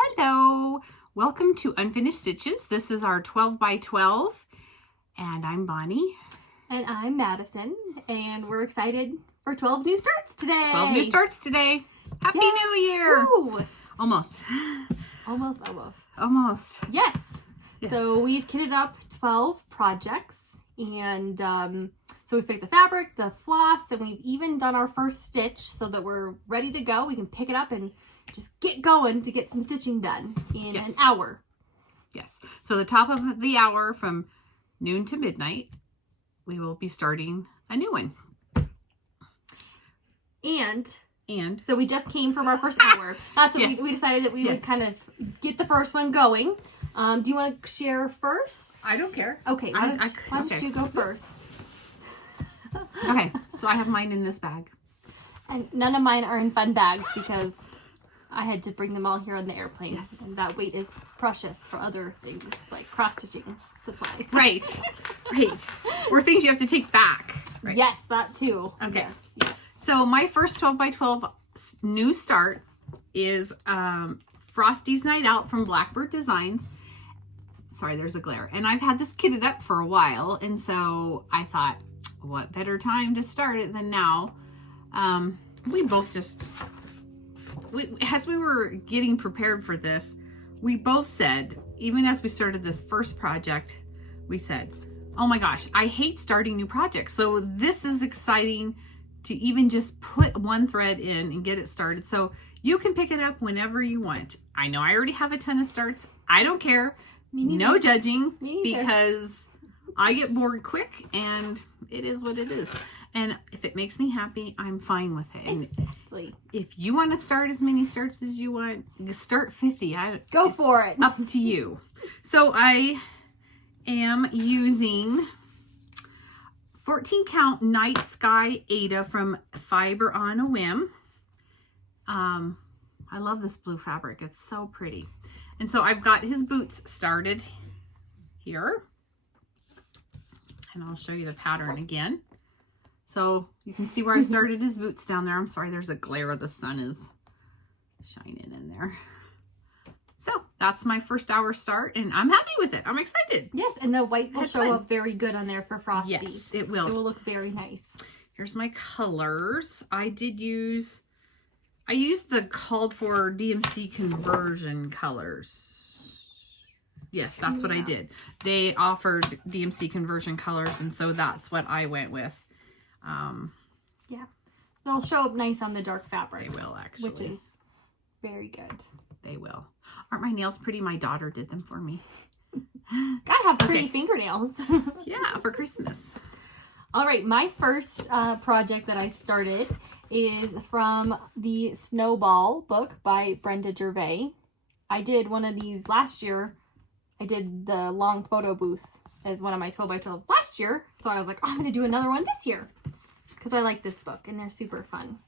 Hello, welcome to Unfinished Stitches. This is our 12 by 12 and I'm Bonnie. And I'm Madison, and we're excited for 12 new starts today. 12 new starts today. Happy Yes. New Year. Woo. Almost. Almost. Yes. So we've kitted up 12 projects, and so we picked the fabric, the floss, and we've even done our first stitch so that we're ready to go. We can pick it up and just get going to get some stitching done in an hour. Yes. So the top of the hour from noon to midnight, we will be starting a new one. And so we just came from our first hour. That's what we decided that we would kind of get the first one going. Do you want to share first? I don't care. Okay. Why don't you go first? Okay. So I have mine in this bag. And none of mine are in fun bags because I had to bring them all here on the airplane. Yes. And that weight is precious for other things like cross-stitching supplies. Right. Or things you have to take back. Right. Yes, that too. Okay. Yes. So my first 12 by 12 new start is Frosty's Night Out from Blackbird Designs. Sorry, there's a glare. And I've had this kitted up for a while. And so I thought, what better time to start it than now? We both just... as we were getting prepared for this, we both said, even as we started this first project, we said, oh my gosh, I hate starting new projects. So this is exciting to even just put one thread in and get it started. So you can pick it up whenever you want. I know I already have a ton of starts. I don't care. No judging, because I get bored quick and it is what it is. And if it makes me happy, I'm fine with it. And Exactly. if you want to start as many starts as you want, start 50. Go for it. Up to you. So I am using 14 count Night Sky Ada from Fiber on a Whim. I love this blue fabric. It's so pretty. And so I've got his boots started here. And I'll show you the pattern again. So you can see where I started his boots down there. I'm sorry, there's a glare. The sun is shining in there. So that's my first hour start, and I'm happy with it. I'm excited. Yes, and the white will show up very good on there for Frosty. Yes, it will. It will look very nice. Here's my colors. I used the called for DMC conversion colors. Yes, that's what I did. They offered DMC conversion colors, and so that's what I went with. Yeah, they'll show up nice on the dark fabric. They will, actually. Which is very good. They will. Aren't my nails pretty? My daughter did them for me. Gotta have pretty fingernails. Yeah, for Christmas. All right, my first project that I started is from the Snowball book by Brenda Gervais. I did one of these last year. I did the long photo booth as one of my 12 by 12s last year. So I was like, oh, I'm going to do another one this year because I like this book and they're super fun.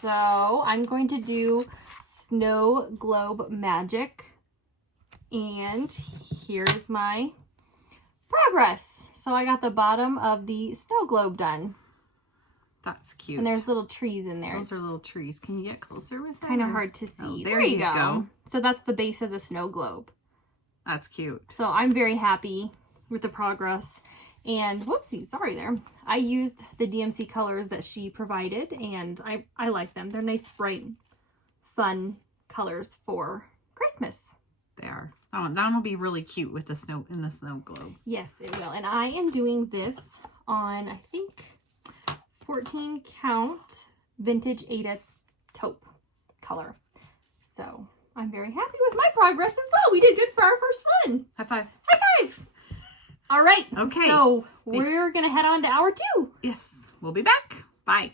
So I'm going to do Snow Globe Magic. And here's my progress. So I got the bottom of the snow globe done. That's cute. And there's little trees in there. Those are little trees. Can you get closer with that? Kind of hard to see. Oh, there you go. So that's the base of the snow globe. That's cute. So I'm very happy with the progress. And whoopsie, sorry there. I used the DMC colors that she provided, and I like them. They're nice, bright, fun colors for Christmas. They are. Oh, that one will be really cute with the snow in the snow globe. Yes, it will. And I am doing this on, I think, 14 count vintage Ada taupe color. So I'm very happy with my progress as well. We did good for our first one. High five. High five. All right. Okay. So we're going to head on to hour 2. Yes. We'll be back. Bye.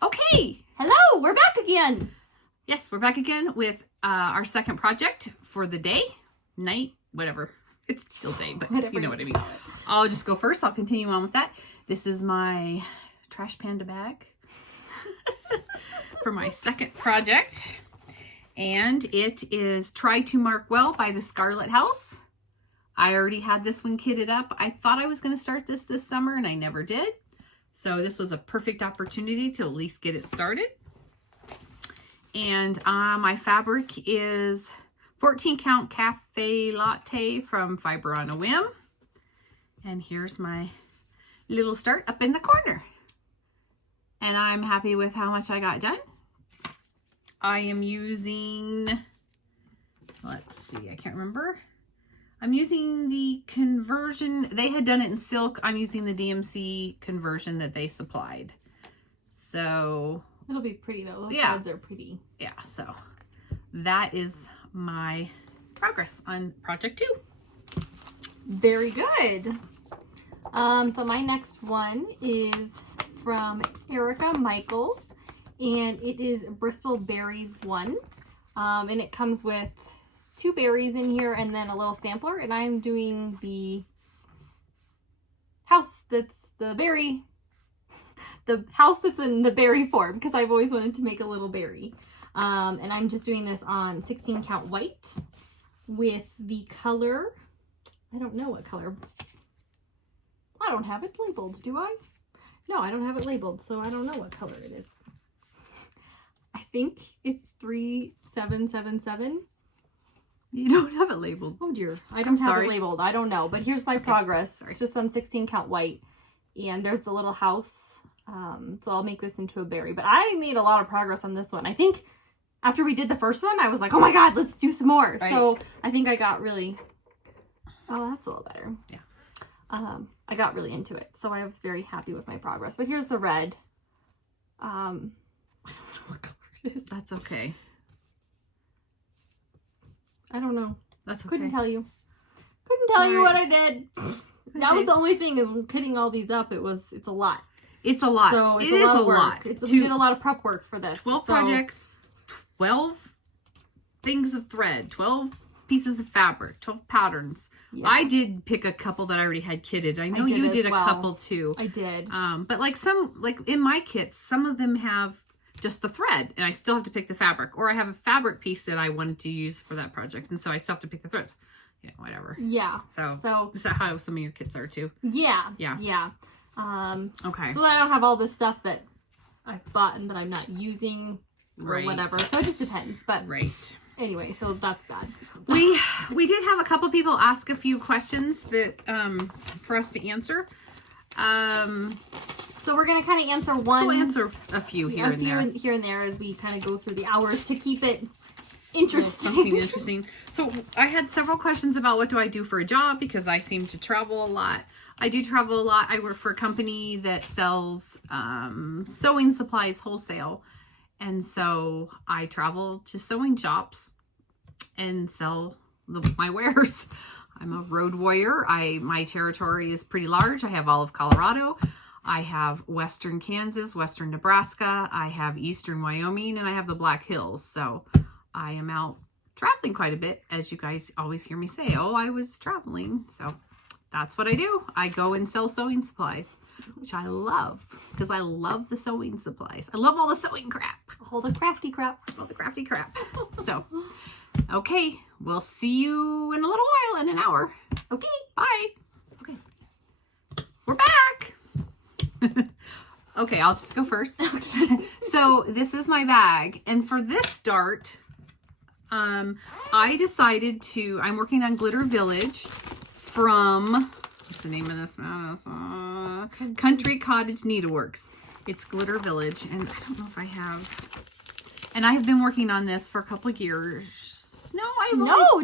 Okay. Hello. We're back again. Yes, we're back again with our second project for the day, night, whatever. It's still day, but whatever, you know what I mean. I'll just go first. I'll continue on with that. This is my Trash Panda bag for my second project. And it is Try to Mark Well by the Scarlet House. I already had this one kitted up. I thought I was going to start this summer and I never did. So this was a perfect opportunity to at least get it started. And my fabric is 14 count cafe latte from Fiber on a Whim. And here's my little start up in the corner. And I'm happy with how much I got done. I am using, let's see, I can't remember. I'm using the conversion. They had done it in silk. I'm using the DMC conversion that they supplied. So it'll be pretty though. Those yeah, threads are pretty. Yeah, so that is my progress on project 2. Very good. So my next one is from Erica Michaels, and it is Bristol Berries 1. And it comes with 2 berries in here and then a little sampler, and I'm doing the house that's the house that's in the berry form, because I've always wanted to make a little berry. And I'm just doing this on 16 count white with the color, I don't know what color. I don't have it labeled, do I? No, I don't have it labeled, so I don't know what color it is. I think it's 3777. You don't have it labeled. Oh dear, I don't have it labeled. I don't know, but here's my progress. Sorry. It's just on 16 count white, and there's the little house. So I'll make this into a berry, but I made a lot of progress on this one. I think after we did the first one, I was like, oh my god, let's do some more. Right. So I think I got really, oh, that's a little better. Yeah. I got really into it, so I was very happy with my progress. But here's the red. I don't know what color it is. That's okay. I don't know. That's okay. Couldn't tell you. Couldn't tell you what I did. That was the only thing, is putting all these up. It's a lot. It's a lot. So it is a lot. We did a lot of prep work for this. 12 projects, 12 things of thread, 12 pieces of fabric, 12 patterns. Yeah. I did pick a couple that I already had kitted. I know you did a couple too. I did. But like in my kits, some of them have just the thread, and I still have to pick the fabric, or I have a fabric piece that I wanted to use for that project, and so I still have to pick the threads. Yeah, whatever. Yeah. So is that how some of your kits are too? Yeah. Yeah. Yeah. Okay. So then I don't have all this stuff that I've bought and that I'm not using or whatever. So it just depends. But anyway, so that's bad. We did have a couple people ask a few questions that for us to answer. So we're gonna kind of answer one. So answer a few here and there as we kind of go through the hours to keep it interesting. Something interesting. So I had several questions about what do I do for a job, because I seem to travel a lot. I do travel a lot. I work for a company that sells sewing supplies wholesale. And so I travel to sewing shops and sell my wares. I'm a road warrior. My territory is pretty large. I have all of Colorado. I have western Kansas, western Nebraska. I have eastern Wyoming, and I have the Black Hills. So I am out traveling quite a bit, as you guys always hear me say, oh, I was traveling. So that's what I do. I go and sell sewing supplies, which I love, because I love the sewing supplies. I love all the sewing crap. All the crafty crap. All the crafty crap. So, okay, we'll see you in a little while, in an hour. Okay, bye. Okay, we're back. Okay, I'll just go first. Okay. So this is my bag, and for this start, I decided I'm working on Glitter Village from, what's the name of this? Country Cottage Needleworks. It's Glitter Village, and I don't know if I have, and I have been working on this for a couple of years.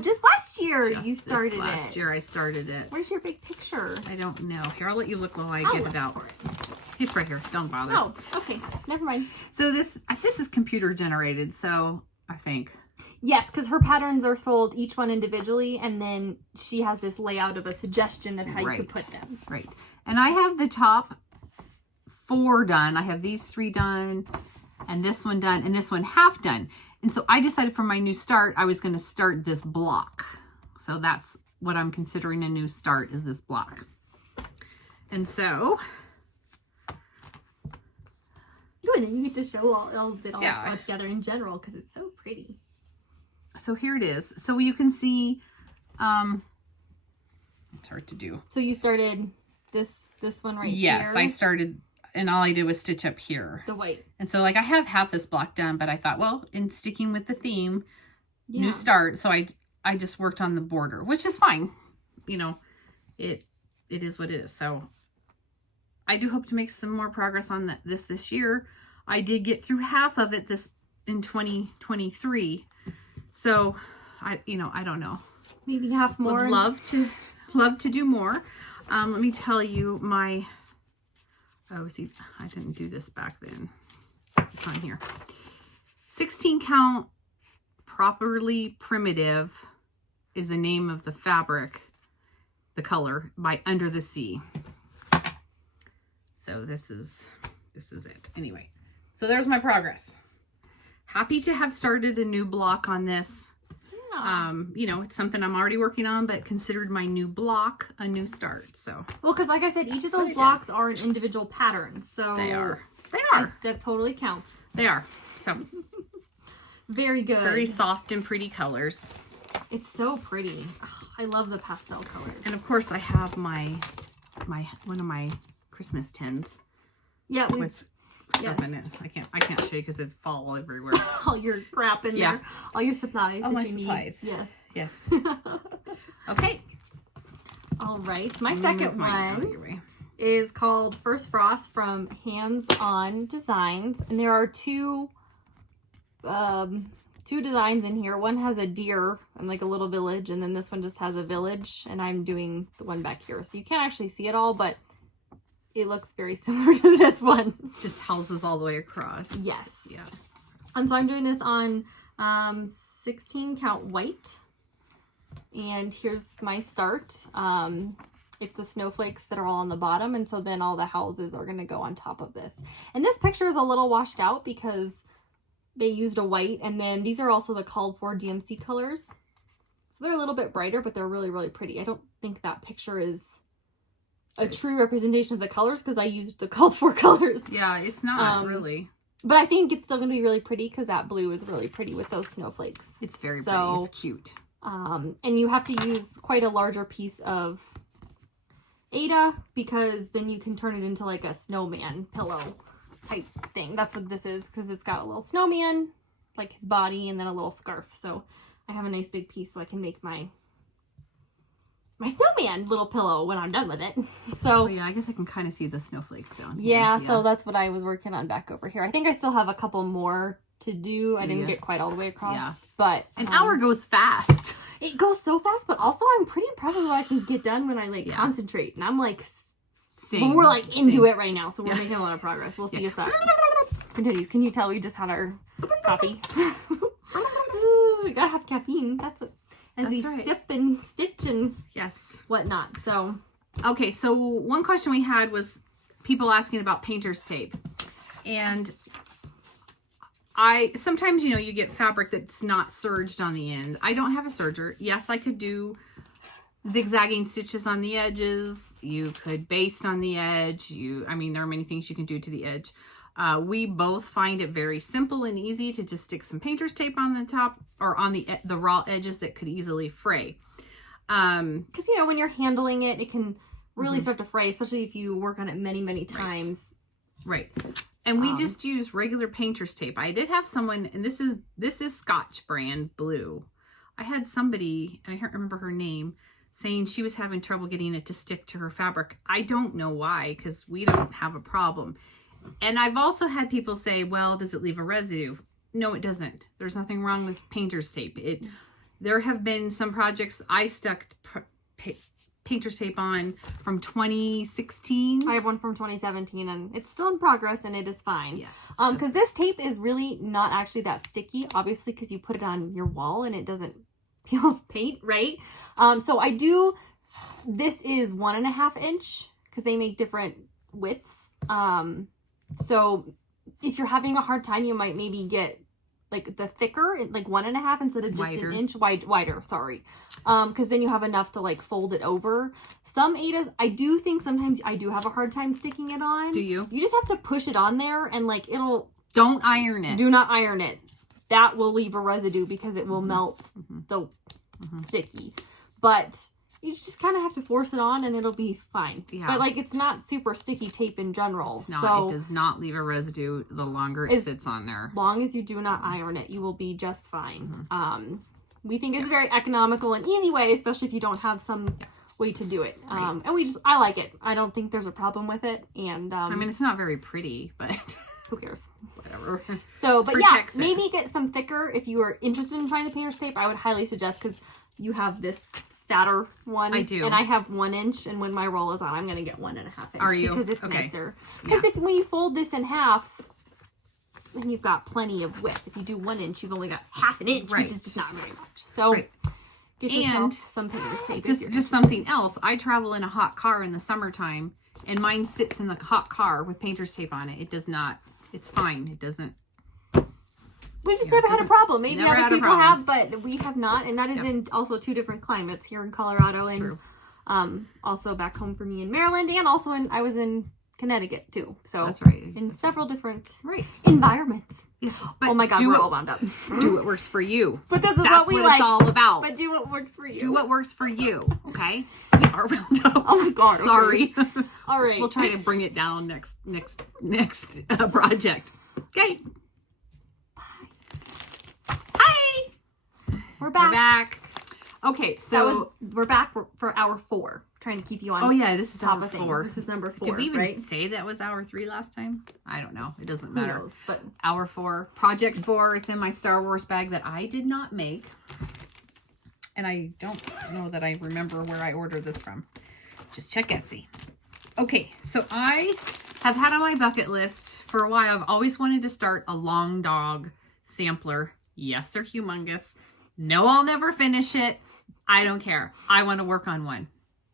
Just last year you started it. Last year I started it. Where's your big picture? I don't know. Here, I'll let you look while I get it out. It's right here. Don't bother. Oh, okay. Never mind. So this is computer generated, so I think. Yes, because her patterns are sold each one individually, and then she has this layout of a suggestion of how you could put them. Right. And I have the top 4 done. I have these 3 done, and this one done, and this one half done. And so I decided for my new start, I was going to start this block. So that's what I'm considering a new start, is this block. And so... Ooh, and then you get to show all of it all together in general, because it's so pretty. So here it is. So you can see, it's hard to do. So you started this one right here? Yes, I started, and all I did was stitch up here. The white. And so like I have half this block done, but I thought, well, in sticking with the theme, new start. So I just worked on the border, which is fine. You know, it is what it is. So I do hope to make some more progress on this year. I did get through half of it in 2023. So I don't know. Maybe half more. Would love to do more. Let me tell you see, I didn't do this back then. It's on here. 16 count properly primitive is the name of the fabric, the color, by Under the Sea. So this is it. Anyway, so there's my progress. Happy to have started a new block on this. Yeah. You know, it's something I'm already working on, but considered my new block a new start. So well, because like I said, each of those blocks are an individual pattern. So they are. That totally counts. They are. So very good. Very soft and pretty colors. It's so pretty. Oh, I love the pastel colors. And of course, I have my one of my Christmas tins. Yeah, with stuff in it. I can't show you because it's fall everywhere. All your crap in there. All your supplies. All that my you supplies. Need. Yes. Okay. All right. My second one is called First Frost from Hands On Designs, and there are two designs in here. One has a deer and like a little village, and then this one just has a village, and I'm doing the one back here, so you can't actually see it all, but it looks very similar to this one. Just houses all the way across. Yes. Yeah. And so I'm doing this on 16 count white. And here's my start. It's the snowflakes that are all on the bottom. And so then all the houses are going to go on top of this. And this picture is a little washed out because they used a white. And then these are also the called for DMC colors. So they're a little bit brighter, but they're really, really pretty. I don't think that picture is a true representation of the colors because I used the called for colors. Yeah, it's not really. But I think it's still going to be really pretty because that blue is really pretty with those snowflakes. It's very pretty. It's cute. And you have to use quite a larger piece of Aida because then you can turn it into like a snowman pillow type thing. That's what this is because it's got a little snowman, like his body, and then a little scarf. So I have a nice big piece so I can make my snowman little pillow when I'm done with it. So yeah, I guess I can kind of see the snowflakes down here. Yeah, so that's what I was working on back over here. I think I still have a couple more to do. I didn't get quite all the way across. But an hour goes fast. It goes so fast, but also I'm pretty impressed with what I can get done when I like concentrate. And I'm like, we're like into it right now, so we're making a lot of progress. We'll see if that continues. Can you tell we just had our coffee? We gotta have caffeine. That's what. As we sip and stitch and whatnot. So, okay. So one question we had was people asking about painter's tape, and sometimes you get fabric that's not serged on the end. I don't have a serger. Yes, I could do zigzagging stitches on the edges. You could baste on the edge. There are many things you can do to the edge. We both find it very simple and easy to just stick some painter's tape on the top or on the raw edges that could easily fray. Because, when you're handling it, it can really start to fray, especially if you work on it many, many times. Right. And we just use regular painter's tape. I did have someone, and this is Scotch brand blue. I had somebody, and I can't remember her name, saying she was having trouble getting it to stick to her fabric. I don't know why, because we don't have a problem. And I've also had people say, well, does it leave a residue? No, it doesn't. There's nothing wrong with painter's tape. There have been some projects I stuck painter's tape on from 2016. I have one from 2017, and it's still in progress, and it is fine. Yeah, because this tape is really not actually that sticky, obviously, because you put it on your wall, and it doesn't peel off paint, right? So this is 1.5 inch, because they make different widths. So if you're having a hard time, you might maybe get like the thicker, like 1.5 instead of just an inch wider. Sorry. Because then you have enough to like fold it over. Some Aidas, I do think sometimes I do have a hard time sticking it on. Do you? You just have to push it on there and like don't iron it. Do not iron it. That will leave a residue because it will melt the sticky. But you just kind of have to force it on and it'll be fine. Yeah. But like, it's not super sticky tape in general. It's not. So it does not leave a residue the longer it sits on there. As long as you do not iron it, you will be just fine. We think it's a very economical and easy way, especially if you don't have some way to do it. And I like it. I don't think there's a problem with it. And I mean, it's not very pretty, but who cares? Whatever. So, but yeah, maybe get some thicker if you are interested in trying the painter's tape. I would highly suggest, because you have this fatter one. I do. And I have 1 inch, and when my roll is on, I'm going to get 1.5 inch. Are you? Because it's nicer. Because when you fold this in half, then you've got plenty of width. If you do 1 inch, you've only got half an inch, which is just not very much. So get yourself some painter's tape. Just something else. I travel in a hot car in the summertime, and mine sits in the hot car with painter's tape on it. It does not. It's fine. It doesn't. We just never had a problem. Maybe other people have, but we have not. And that is in also 2 different climates, here in Colorado and also back home for me in Maryland, and also I was in Connecticut too. So that's right. In several different environments. Yeah. But oh my God, we're all wound up. Do what works for you. But this is what we like. It's all about. But do what works for you. Do what works for you. Okay. We are wound up. Oh my God. Sorry. Okay. All right. We'll try to bring it down next project. Okay. Hi. We're back. We're back. Okay, so we're back for hour 4. Trying to keep you on. Oh yeah, this is top number of 4. This is number 4. Did we even say that was hour 3 last time? I don't know. It doesn't matter. Who knows, but hour 4, project 4. It's in my Star Wars bag that I did not make, and I don't know that I remember where I ordered this from. Just check Etsy. Okay, so I have had on my bucket list for a while. I've always wanted to start a long dog sampler. Yes, they're humongous. No, I'll never finish it. I don't care. I want to work on one.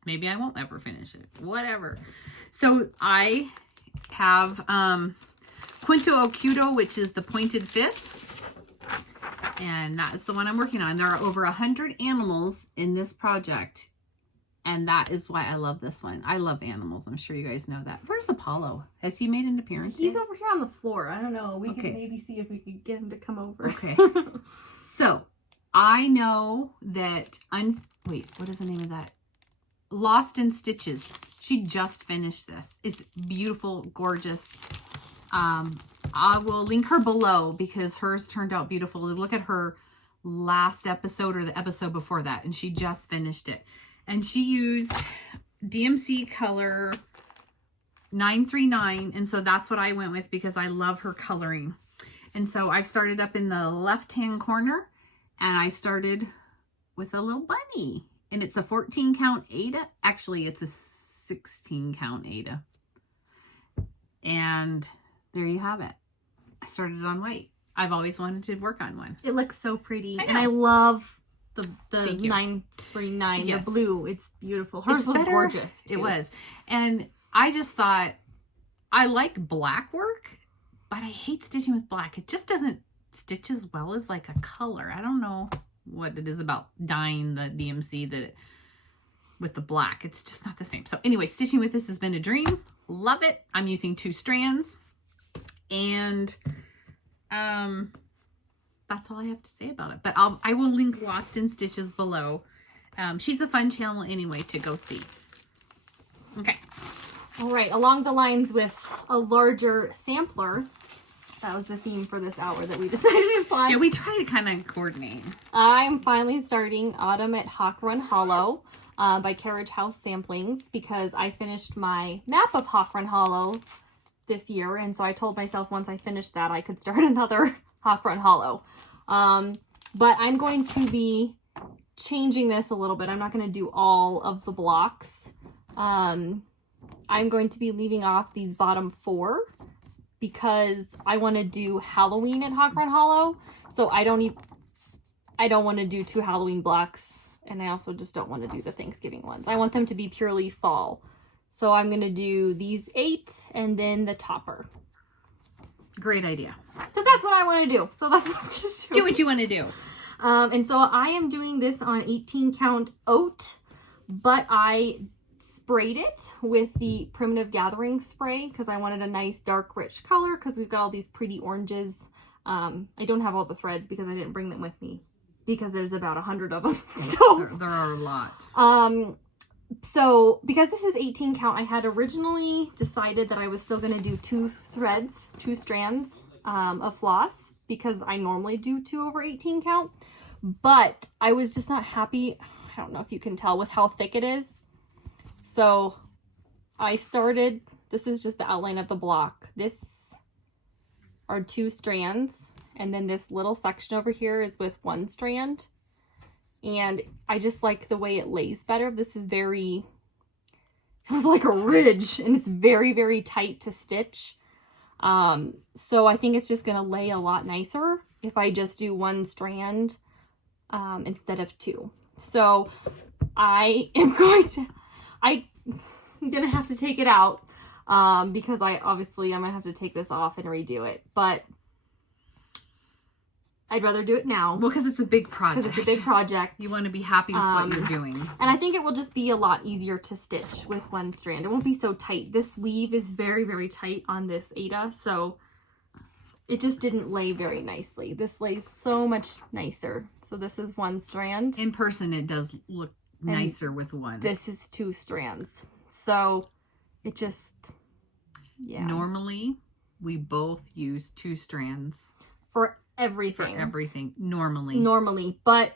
Maybe I won't ever finish it. Whatever. So I have Quinto Acuto, which is the pointed fifth. And that is the one I'm working on. There are over 100 animals in this project. And that is why I love this one. I love animals. I'm sure you guys know that. Where's Apollo? Has he made an appearance He's yet? over here on the floor. I don't know. We can maybe see if we could get him to come over. Okay. So I know that... Wait, what is the name of that? Lost in Stitches. She just finished this. It's beautiful, gorgeous. I will link her below because hers turned out beautiful. Look at her last episode or the episode before that, and she just finished it. And she used DMC color 939, and so that's what I went with because I love her coloring. And so I've started up in the left-hand corner, and I started with a little bunny. And it's a 14 count Ada. Actually, it's a 16 count Ada. And there you have it. I started on white. I've always wanted to work on one. It looks so pretty. And I love the 939, yes. The blue. It's beautiful. Hers was gorgeous too. It was. And I just thought, I like black work, but I hate stitching with black. It just doesn't stitch as well as like a color. I don't know what it is about dyeing the DMC with the black. It's just not the same. So anyway, stitching with this has been a dream. Love it. I'm using 2 strands, and that's all I have to say about it. But I will link Lost in Stitches below. She's a fun channel anyway to go see. Okay. All right. Along the lines with a larger sampler. That was the theme for this hour that we decided upon. Yeah, we try to kind of coordinate. I'm finally starting Autumn at Hawk Run Hollow by Carriage House Samplings because I finished my map of Hawk Run Hollow this year. And so I told myself once I finished that I could start another Hawk Run Hollow. But I'm going to be changing this a little bit. I'm not going to do all of the blocks. I'm going to be leaving off these bottom 4. Because I want to do Halloween at Hawk Run Hollow. So I don't want to do 2 Halloween blocks. And I also just don't want to do the Thanksgiving ones. I want them to be purely fall. So I'm going to do these 8 and then the topper. Great idea. So that's what I want to do. So that's what I'm going to do. Do what you want to do. And so I am doing this on 18 count oat. But I sprayed it with the Primitive Gathering spray because I wanted a nice dark rich color because we've got all these pretty oranges. I don't have all the threads because I didn't bring them with me because there's about 100 of them. So there are a lot. So because this is 18 count, I had originally decided that I was still going to do 2 strands of floss, because I normally do 2 over 18 count, but I was just not happy. I don't know if you can tell with how thick it is. So I started, this is just the outline of the block. This are 2 strands, and then this little section over here is with 1 strand. And I just like the way it lays better. This is very, feels like a ridge, and it's very, very tight to stitch. So I think it's just going to lay a lot nicer if I just do 1 strand instead of 2. So I'm going to have to take it out because I'm going to have to take this off and redo it. But I'd rather do it now. Well, because it's a big project. Because it's a big project. You want to be happy with what you're doing. And I think it will just be a lot easier to stitch with 1 strand. It won't be so tight. This weave is very, very tight on this Ada, so it just didn't lay very nicely. This lays so much nicer. So this is 1 strand. In person, it does look nicer with 1. This is 2 strands. So it just, yeah. Normally, we both use 2 strands. For everything. For everything, normally. But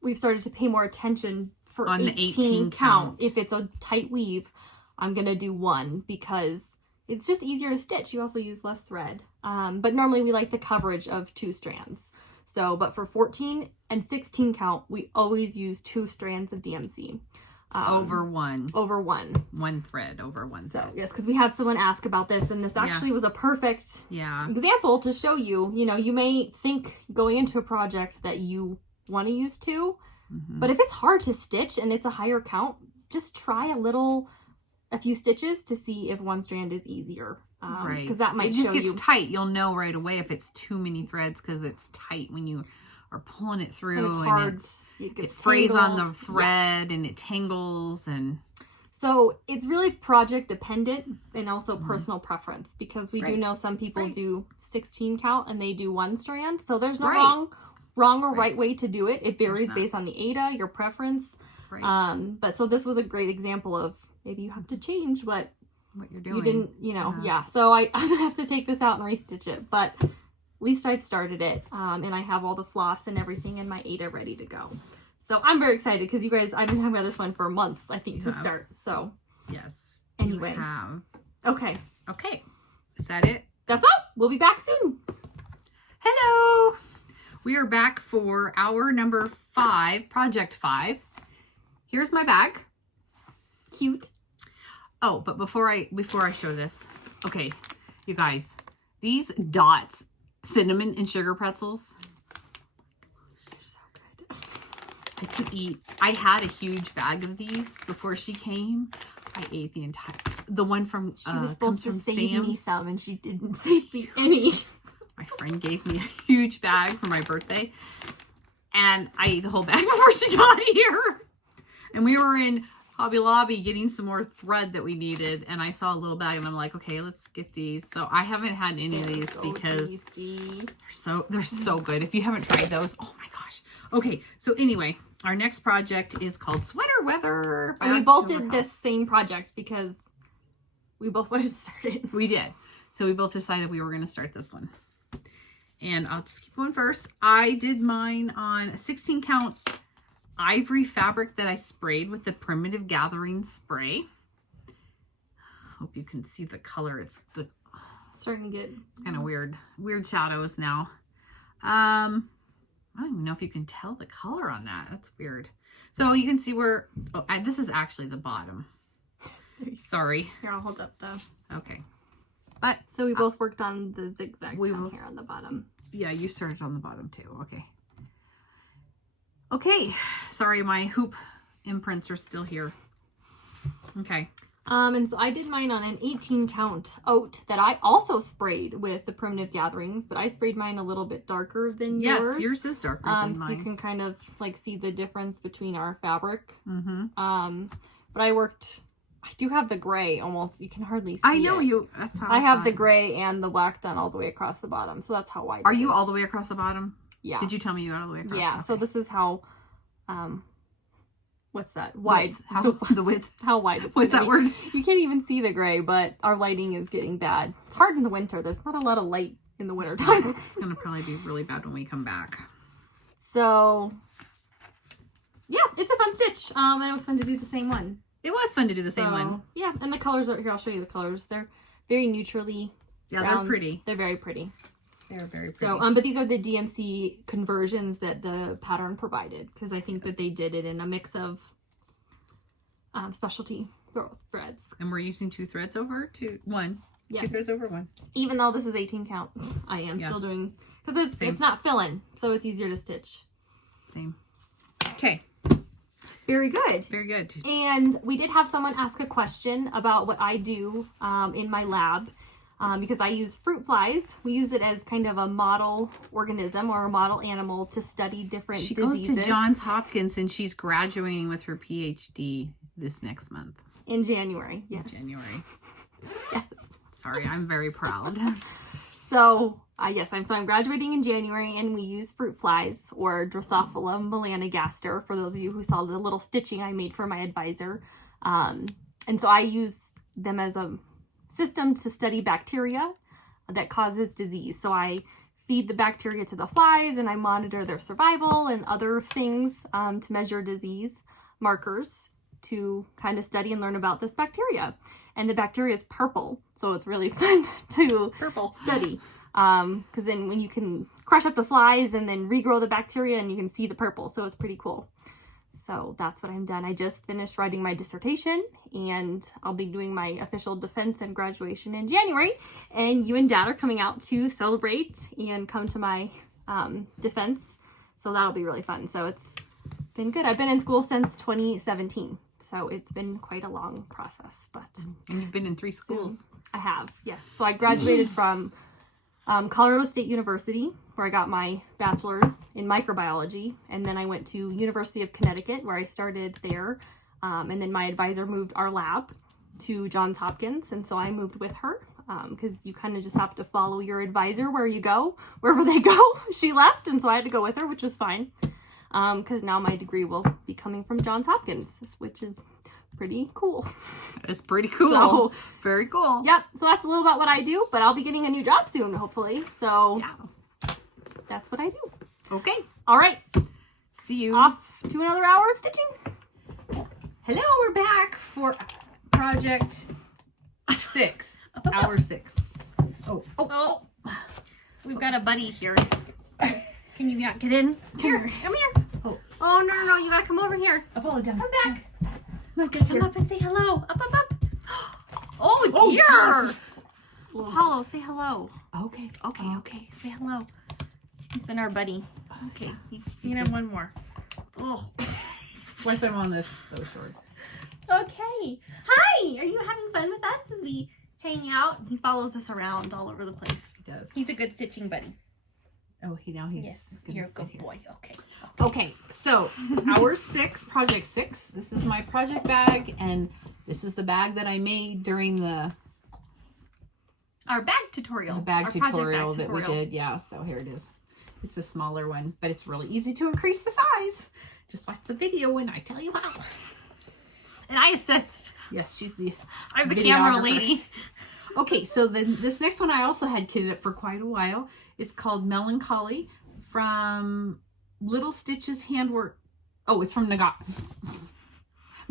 we've started to pay more attention for on 18 the 18 count. If it's a tight weave, I'm going to do 1 because it's just easier to stitch. You also use less thread. But normally we like the coverage of 2 strands. So, but for 14 and 16 count, we always use 2 strands of DMC. Over 1. Over 1. 1 thread over 1 thread. So, yes, because we had someone ask about this, and this actually was a perfect example to show you. You know, you may think going into a project that you want to use 2, but if it's hard to stitch and it's a higher count, just try a few stitches to see if 1 strand is easier. Right. Because that might show you. It just gets tight. You'll know right away if it's too many threads because it's tight when you are pulling it through. And it's hard. It frays on the thread and it tangles. And so it's really project dependent and also personal preference, because we do know some people do 16 count and they do 1 strand. So there's no wrong or right way to do it. It varies based on the Ada, your preference. Right. But so this was a great example of maybe you have to change what you're doing. You didn't, So I'm going to have to take this out and restitch it. But at least I've started it. And I have all the floss and everything in my Ada ready to go. So I'm very excited because you guys, I've been talking about this one for a month, I think, to start. So yes. Anyway. Okay. Is that it? That's all. We'll be back soon. Hello. We are back for our number 5, project 5. Here's my bag. Cute. Oh, but before I show this, okay, you guys, these Dots cinnamon and sugar pretzels, they're so good. I could eat. I had a huge bag of these before she came. I ate the one from she was supposed to save me some, and she didn't save me any. My friend gave me a huge bag for my birthday, and I ate the whole bag before she got here. And we were in Hobby Lobby getting some more thread that we needed, and I saw a little bag and I'm like, okay, let's get these. So I haven't had any of these because they're so good. If you haven't tried those, oh my gosh. Okay, so anyway, our next project is called Sweater Weather. And we both did this same project because we both wanted to start it. We did. So we both decided we were going to start this one. And I'll just keep going first. I did mine on a 16 count ivory fabric that I sprayed with the Primitive Gathering spray. Hope you can see the color. It's starting to get kind of weird shadows now. I don't even know if you can tell the color on that. That's weird. So you can see where this is actually the bottom. Sorry. Here, I'll hold up the. Okay. But so we both worked on the zigzag down here on the bottom. Yeah, you started on the bottom too. Okay. Okay, sorry, my hoop imprints are still here. Okay. And so I did mine on an 18 count oat that I also sprayed with the Primitive Gatherings, but I sprayed mine a little bit darker than yours. Yes, yours is darker than mine. So you can kind of like see the difference between our fabric. Mm-hmm. But I do have the gray almost. You can hardly see I know it. that's how I have the gray and the black done all the way across the bottom, so that's how wide Are you all the way across the bottom? Yeah. Did you tell me you got all the way across? Yeah, okay. So this is how what's that? Wide. How, the width. How wide it's What's that word? You can't even see the gray, but our lighting is getting bad. It's hard in the winter. There's not a lot of light in the winter time. It's going to probably be really bad when we come back. So, yeah, it's a fun stitch. And it was fun to do the same one. It was fun to do the same one. Yeah, and the colors are here. I'll show you the colors. They're very neutrally. Yeah, browns. they're pretty. They're very pretty. They're very pretty. So, but these are the DMC conversions that the pattern provided, because I think that they did it in a mix of specialty threads. And we're using 2 threads over one. Yeah. 2 threads over 1. Even though this is 18 count, I am still doing, because it's not filling, so it's easier to stitch. Same. Okay. Very good. Very good. And we did have someone ask a question about what I do in my lab, because I use fruit flies. We use it as kind of a model organism or a model animal to study different diseases. She goes to Johns Hopkins and she's graduating with her PhD this next month. In January, yes. In January. Yes. Sorry, I'm very proud. So, yes, I'm graduating in January, and we use fruit flies, or Drosophila melanogaster, for those of you who saw the little stitching I made for my advisor. And so I use them as a system to study bacteria that causes disease. So I feed the bacteria to the flies, and I monitor their survival and other things to measure disease markers to kind of study and learn about this bacteria. And the bacteria is purple, so it's really fun to study. Because then when you can crush up the flies and then regrow the bacteria, and you can see the purple, so it's pretty cool. So that's what I'm done. I just finished writing my dissertation, and I'll be doing my official defense and graduation in January. And you and Dad are coming out to celebrate and come to my defense, so that'll be really fun. So it's been good. I've been in school since 2017. So it's been quite a long process, but... And you've been in 3 schools. I have, yes. So I graduated from Colorado State University, where I got my bachelor's in microbiology. And then I went to University of Connecticut, where I started there. And then my advisor moved our lab to Johns Hopkins. And so I moved with her, because you kind of just have to follow your advisor wherever they go. She left, and so I had to go with her, which was fine. Because now my degree will be coming from Johns Hopkins, which is pretty cool. It's pretty cool. So, very cool. Yep. So that's a little about what I do, but I'll be getting a new job soon, hopefully. So yeah, that's what I do. Okay. All right. See you. Off to another hour of stitching. Hello, we're back for project 6. Hour 6. Oh. We've got a buddy here. Can you not get in? Come here. Oh, no. You gotta come over here. Apollo, down. Come back. Come up and say hello. Up. Oh, dear. Jesus. Apollo, say hello. Okay. Say hello. He's been our buddy. Okay. You can have one more. Oh. Once I'm on those shorts. Okay. Hi. Are you having fun with us as we hang out? He follows us around all over the place. He does. He's a good stitching buddy. Oh, he's Yes, you're a good boy. Okay. Okay, so hour 6, project 6. This is my project bag, and this is the bag that I made during our bag tutorial. The bag tutorial that we did. Yeah, so here it is. It's a smaller one, but it's really easy to increase the size. Just watch the video when I tell you how. And I assist. Yes, I'm the camera videographer. lady. Okay, so then this next one I also had kitted up for quite a while. It's called Melancholy from Little Stitches Handwork. Oh, it's from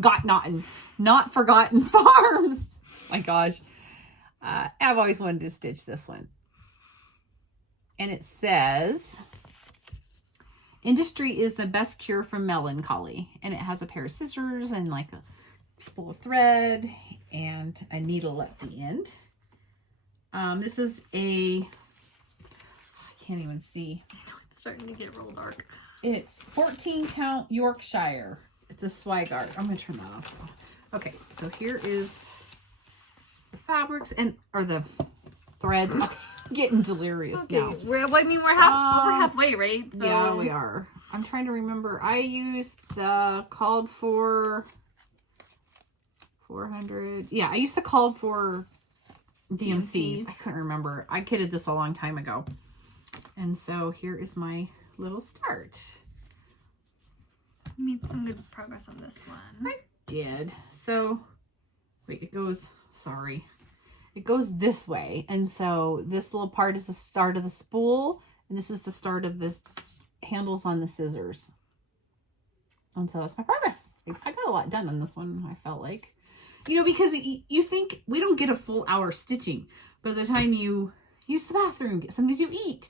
Gotnotten, Not Forgotten Farms. My gosh. I've always wanted to stitch this one. And it says, industry is the best cure for melancholy. And it has a pair of scissors and like a spool of thread and a needle at the end. This is I can't even see. It's starting to get real dark. It's 14 count Yorkshire. It's a Swigart. I'm going to turn that off. Okay, so here is the fabrics or the threads. I'm getting delirious now. We're halfway, right? So... Yeah, we are. I'm trying to remember. I used the called for 400. Yeah, I used the called for DMCs. I couldn't remember. I kitted this a long time ago. And so here is my little start. You made some good progress on this one. I did. So, wait, it goes this way. And so this little part is the start of the spool. And this is the start of this handles on the scissors. And so that's my progress. I got a lot done on this one, I felt like. You know, because you think we don't get a full hour stitching. By the time you use the bathroom, get something to eat,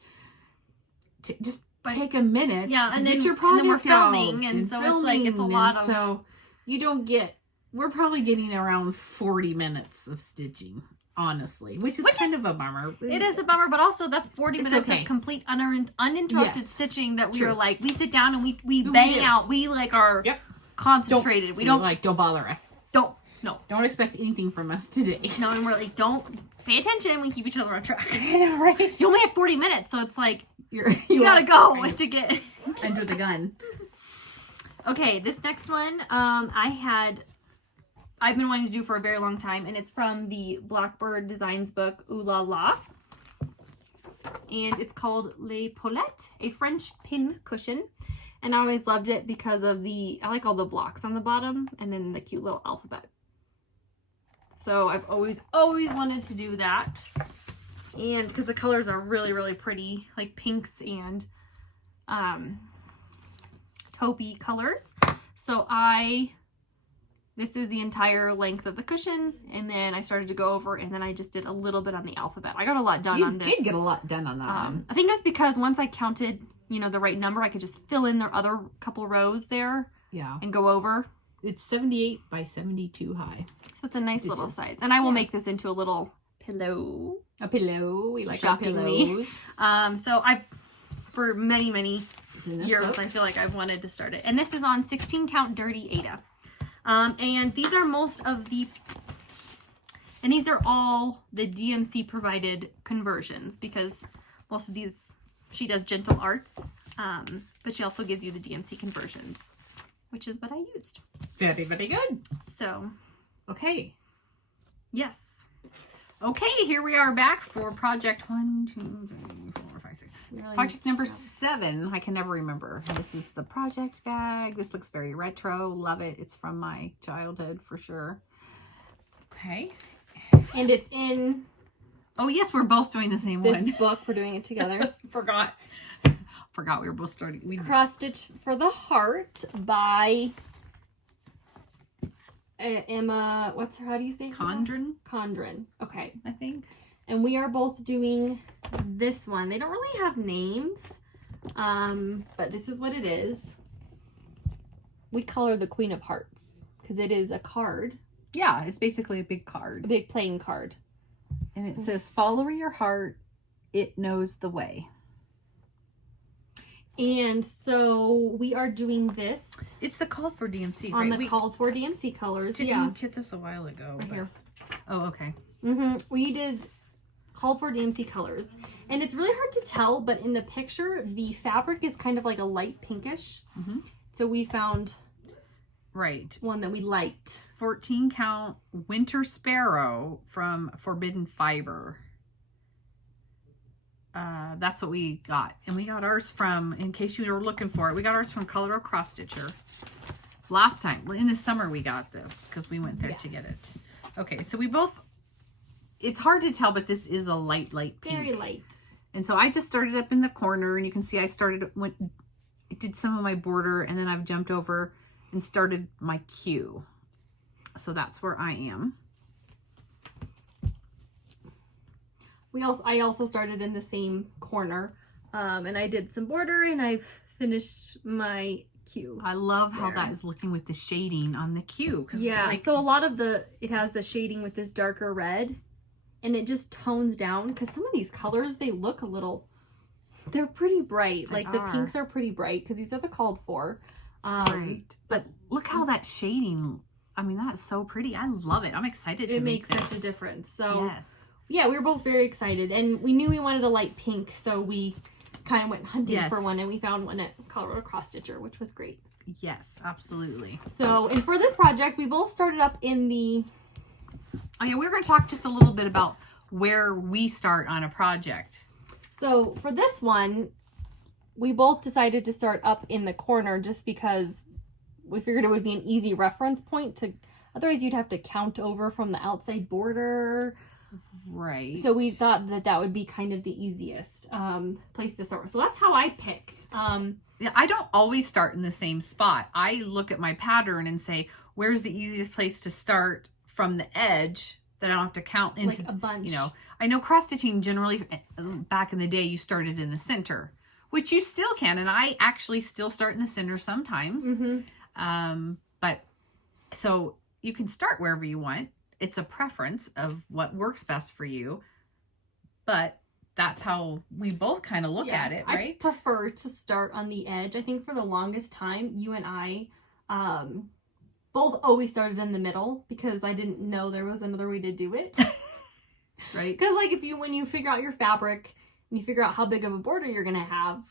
just take a minute. Yeah, and get then your project and then we're filming, out and so it's like it's a lot of. So you don't get. We're probably getting around 40 minutes of stitching, honestly, which is kind of a bummer. It is a bummer, but also that's 40 minutes okay. of complete uninterrupted Yes. stitching that we True. are like, we sit down and we bang out. We like are concentrated. We don't bother us. Don't expect anything from us today. No, and we're like, don't pay attention. We keep each other on track. I know, right? You only have 40 minutes, so it's like you are gotta go right. to get under the gun. Okay, this next one, I've been wanting to do for a very long time, and it's from the Blackbird Designs book, Ooh La La. And it's called Les Paulettes, a French pin cushion. And I always loved it because of I like all the blocks on the bottom, and then the cute little alphabet. So I've always wanted to do that. And because the colors are really, really pretty, like pinks and taupey colors. So this is the entire length of the cushion, and then I started to go over, and then I just did a little bit on the alphabet. I got a lot done on this. You did get a lot done on that one. I think that's because once I counted, the right number, I could just fill in the other couple rows there. Yeah. And go over. It's 78 by 72 high. So it's a nice little size. And I will make this into a little pillow. A pillow. We like our pillows. So for many, many years, book? I feel like I've wanted to start it. And this is on 16 count dirty Ada. And these are these are all the DMC provided conversions, because most of these, she does gentle arts, but she also gives you the DMC conversions, which is what I used. Very, very good. So, okay. yes. Okay, here we are back for project 1, 2, 3, 4, 5, 6. Project number 7. I can never remember. This is the project bag. This looks very retro. Love it. It's from my childhood for sure. Okay. And it's in Oh yes, we're both doing the same this one. book. We're doing it together. Forgot we were both starting. Cross Stitch for the Heart by Emma. How do you say? Condren? Condren. Okay. I think. And we are both doing this one. They don't really have names, but this is what it is. We call her the Queen of Hearts because it is a card. Yeah, it's basically a big card. A big playing card. And it says, follow your heart, it knows the way. And so we are doing this. It's the call for DMC, on right? the called for DMC colors. Didn't get this a while ago. Right here. Oh, okay. We did called for DMC colors. And it's really hard to tell, but in the picture, the fabric is kind of like a light pinkish. So we found one that we liked. 14 count Winter Sparrow from Forbidden Fiber. That's what we got. And we got ours from, in case you were looking for it, we got ours from Colorado Cross Stitcher. Last time, in the summer we got this because we went there to get it. Okay, so we both, it's hard to tell, but this is a light pink. Very light. And so I just started up in the corner, and you can see I did some of my border, and then I've jumped over and started my queue. So that's where I am. I also started in the same corner, and I did some border, and I've finished my queue. I love how that is looking with the shading on the queue. Yeah, so a lot of it has the shading with this darker red, and it just tones down, because some of these colors, they look they're pretty bright. Like the pinks are pretty bright, because these are the called for. Right. But look how that shading, I mean, that's so pretty. I love it. I'm excited to make this. It makes such a difference. So yes. Yeah, we were both very excited, and we knew we wanted a light pink, so we kind of went hunting for one, and we found one at Colorado Cross Stitcher, which was great. Yes, absolutely. So, and for this project, we both started up in the... Oh yeah, we're going to talk just a little bit about where we start on a project. So for this one, we both decided to start up in the corner just because we figured it would be an easy reference point to, otherwise you'd have to count over from the outside border. Right. So we thought that that would be kind of the easiest place to start. So that's how I pick. Yeah, I don't always start in the same spot. I look at my pattern and say, where's the easiest place to start from the edge that I don't have to count into, like a bunch. You know, I know cross stitching generally back in the day you started in the center, which you still can, and I actually still start in the center sometimes. But so you can start wherever you want. It's a preference of what works best for you, but that's how we both kind of look at it, right? I prefer to start on the edge. I think for the longest time, you and I both always started in the middle because I didn't know there was another way to do it. Right? Because like when you figure out your fabric and you figure out how big of a border you're going to have,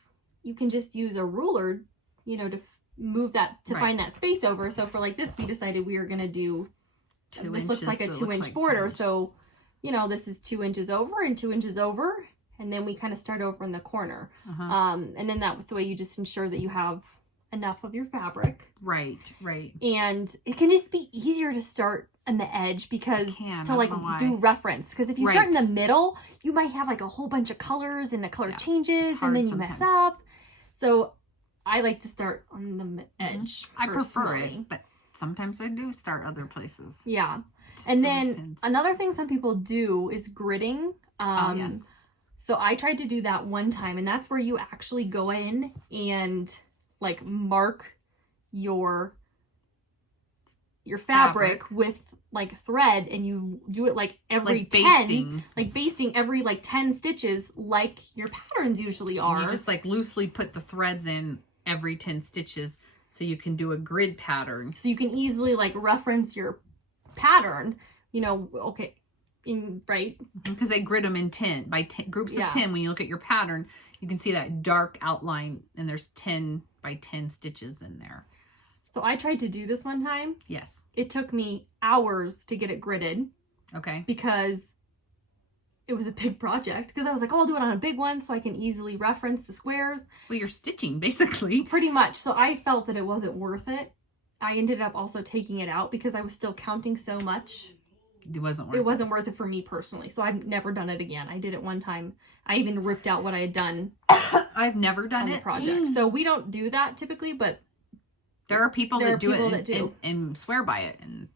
you can just use a ruler, you know, to move that, to find that space over. So for like this, we decided we were going to do, this looks like a 2-inch border. So, you know, this is 2 inches over and 2 inches over. And then we kind of start over in the corner. And then that's the way you just ensure that you have enough of your fabric. Right, right. And it can just be easier to start on the edge because to like do reference. Because if you start in the middle, you might have like a whole bunch of colors and the color changes and then you mess up. So I like to start on the edge. I prefer it, but sometimes I do start other places. Yeah. And then another thing some people do is gridding. Yes. So I tried to do that one time, and that's where you actually go in and like mark your fabric with like thread, and you do it like every like 10, basting. like basting every like 10 stitches like your patterns usually are. And you just like loosely put the threads in every 10 stitches so you can do a grid pattern. So you can easily like reference your pattern, you know, okay. Right? Because they grid them in 10 by 10 groups of 10. When you look at your pattern, you can see that dark outline, and there's 10 by 10 stitches in there. So I tried to do this one time. Yes. It took me hours to get it gridded. Okay. Because it was a big project. Because I was like, oh, I'll do it on a big one so I can easily reference the squares. Well, you're stitching, basically. Pretty much. So I felt that it wasn't worth it. I ended up also taking it out because I was still counting so much. It wasn't worth it for me personally. So I've never done it again. I did it one time. I even ripped out what I had done. I've never done the project. So we don't do that typically, but there are people that do it and swear by it. And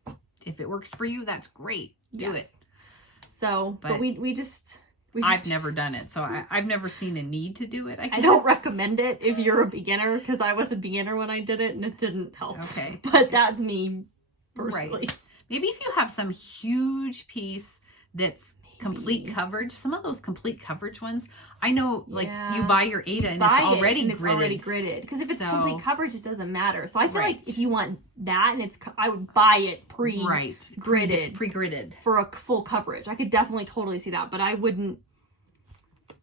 if it works for you, that's great. Do it. So, but we I've never done it, so I've never seen a need to do it. I don't recommend it if you're a beginner, because I was a beginner when I did it and it didn't help. Okay. But that's me personally. Right. Maybe if you have some huge piece that's complete coverage, some of those complete coverage ones, I know like you buy your Aida and it's already gridded. Because if it's complete coverage, it doesn't matter. So I feel like if you want that and I would buy it pre-gridded. Pre-gridded. For a full coverage. I could definitely totally see that, but I wouldn't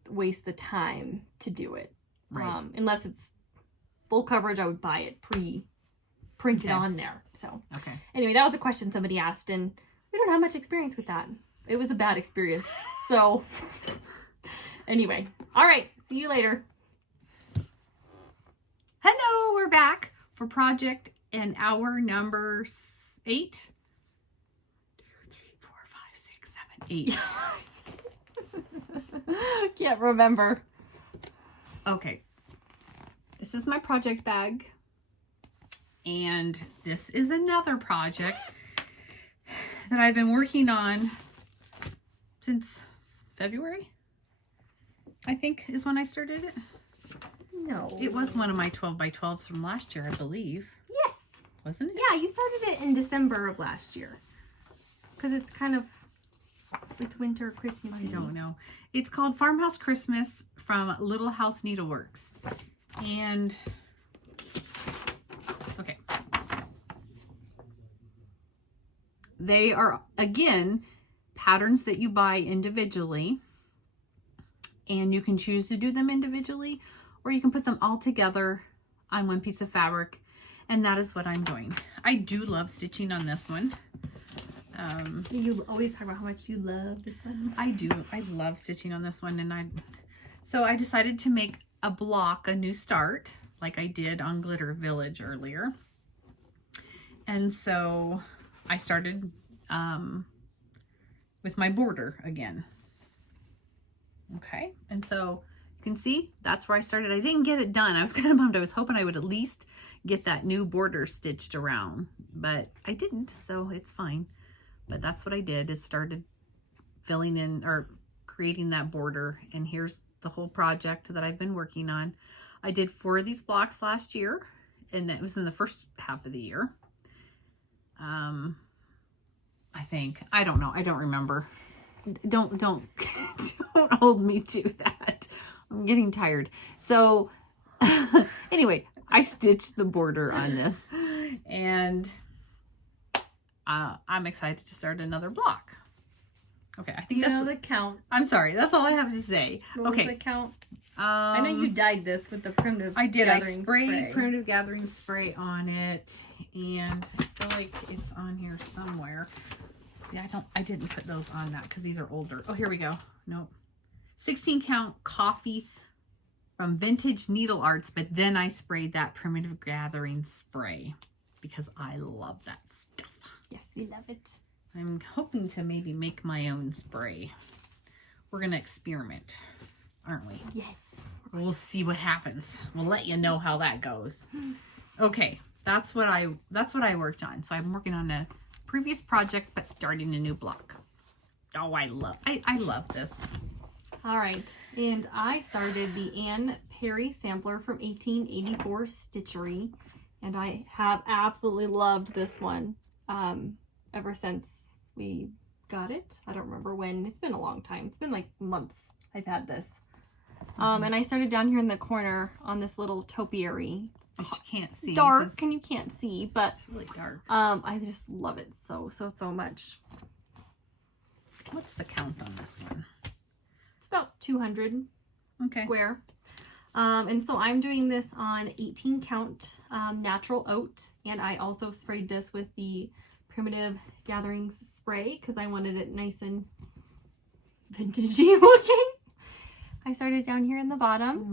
waste the time to do it. Right. Unless it's full coverage, I would buy it printed on there. So anyway, that was a question somebody asked, and we don't have much experience with that. It was a bad experience. So anyway, all right, see you later. Hello, we're back for project and hour number 8. 2, 3, 4, 5, 6, 7, 8. Can't remember. Okay, this is my project bag. And this is another project that I've been working on since February, I think is when I started it. No. It was one of my 12 by 12s from last year, I believe. Yes. Wasn't it? Yeah, you started it in December of last year. Because it's kind of with winter Christmas. I don't know. It's called Farmhouse Christmas from Little House Needleworks. And okay. They are, again, patterns that you buy individually. And you can choose to do them individually, or you can put them all together on one piece of fabric. And that is what I'm doing. I do love stitching on this one. You always talk about how much you love this one. I do. I love stitching on this one. And so I decided to make a block, a new start, like I did on Glitter Village earlier. And so I started with my border again. Okay, and so you can see that's where I started. I didn't get it done. I was kind of bummed. I was hoping I would at least get that new border stitched around, but I didn't, so it's fine. But that's what I did, is started filling in or creating that border. And here's the whole project that I've been working on. I did 4 of these blocks last year, and that was in the first half of the year. I think, I don't know. I don't remember. Don't don't hold me to that. I'm getting tired. So anyway, I stitched the border on this, and I'm excited to start another block. Okay, I think that's the count. I'm sorry. That's all I have to say. What okay. was the count? I know you dyed this with the primitive. I did. I gathering sprayed spray. primitive gathering spray on it, and I feel like it's on here somewhere. See, I didn't put those on that because these are older. Oh, here we go. Nope. 16 count coffee from Vintage Needle Arts, but then I sprayed that primitive gathering spray because I love that stuff. Yes, we love it. I'm hoping to maybe make my own spray. We're gonna experiment, aren't we? Yes. We'll see what happens. We'll let you know how that goes. Okay, that's what I worked on. So I'm working on a previous project, but starting a new block. Oh, I love this. All right, and I started the Anne Perry sampler from 1884 Stitchery, and I have absolutely loved this one ever since we got it. I don't remember when. It's been a long time. It's been like months I've had this. And I started down here in the corner on this little topiary. Which you can't see. Dark, and you can't see, but it's really dark. I just love it so much. What's the count on this one? It's about 200 square. And so I'm doing this on 18 count natural oat, and I also sprayed this with the primitive gathering spray because I wanted it nice and vintagey looking. I started down here in the bottom.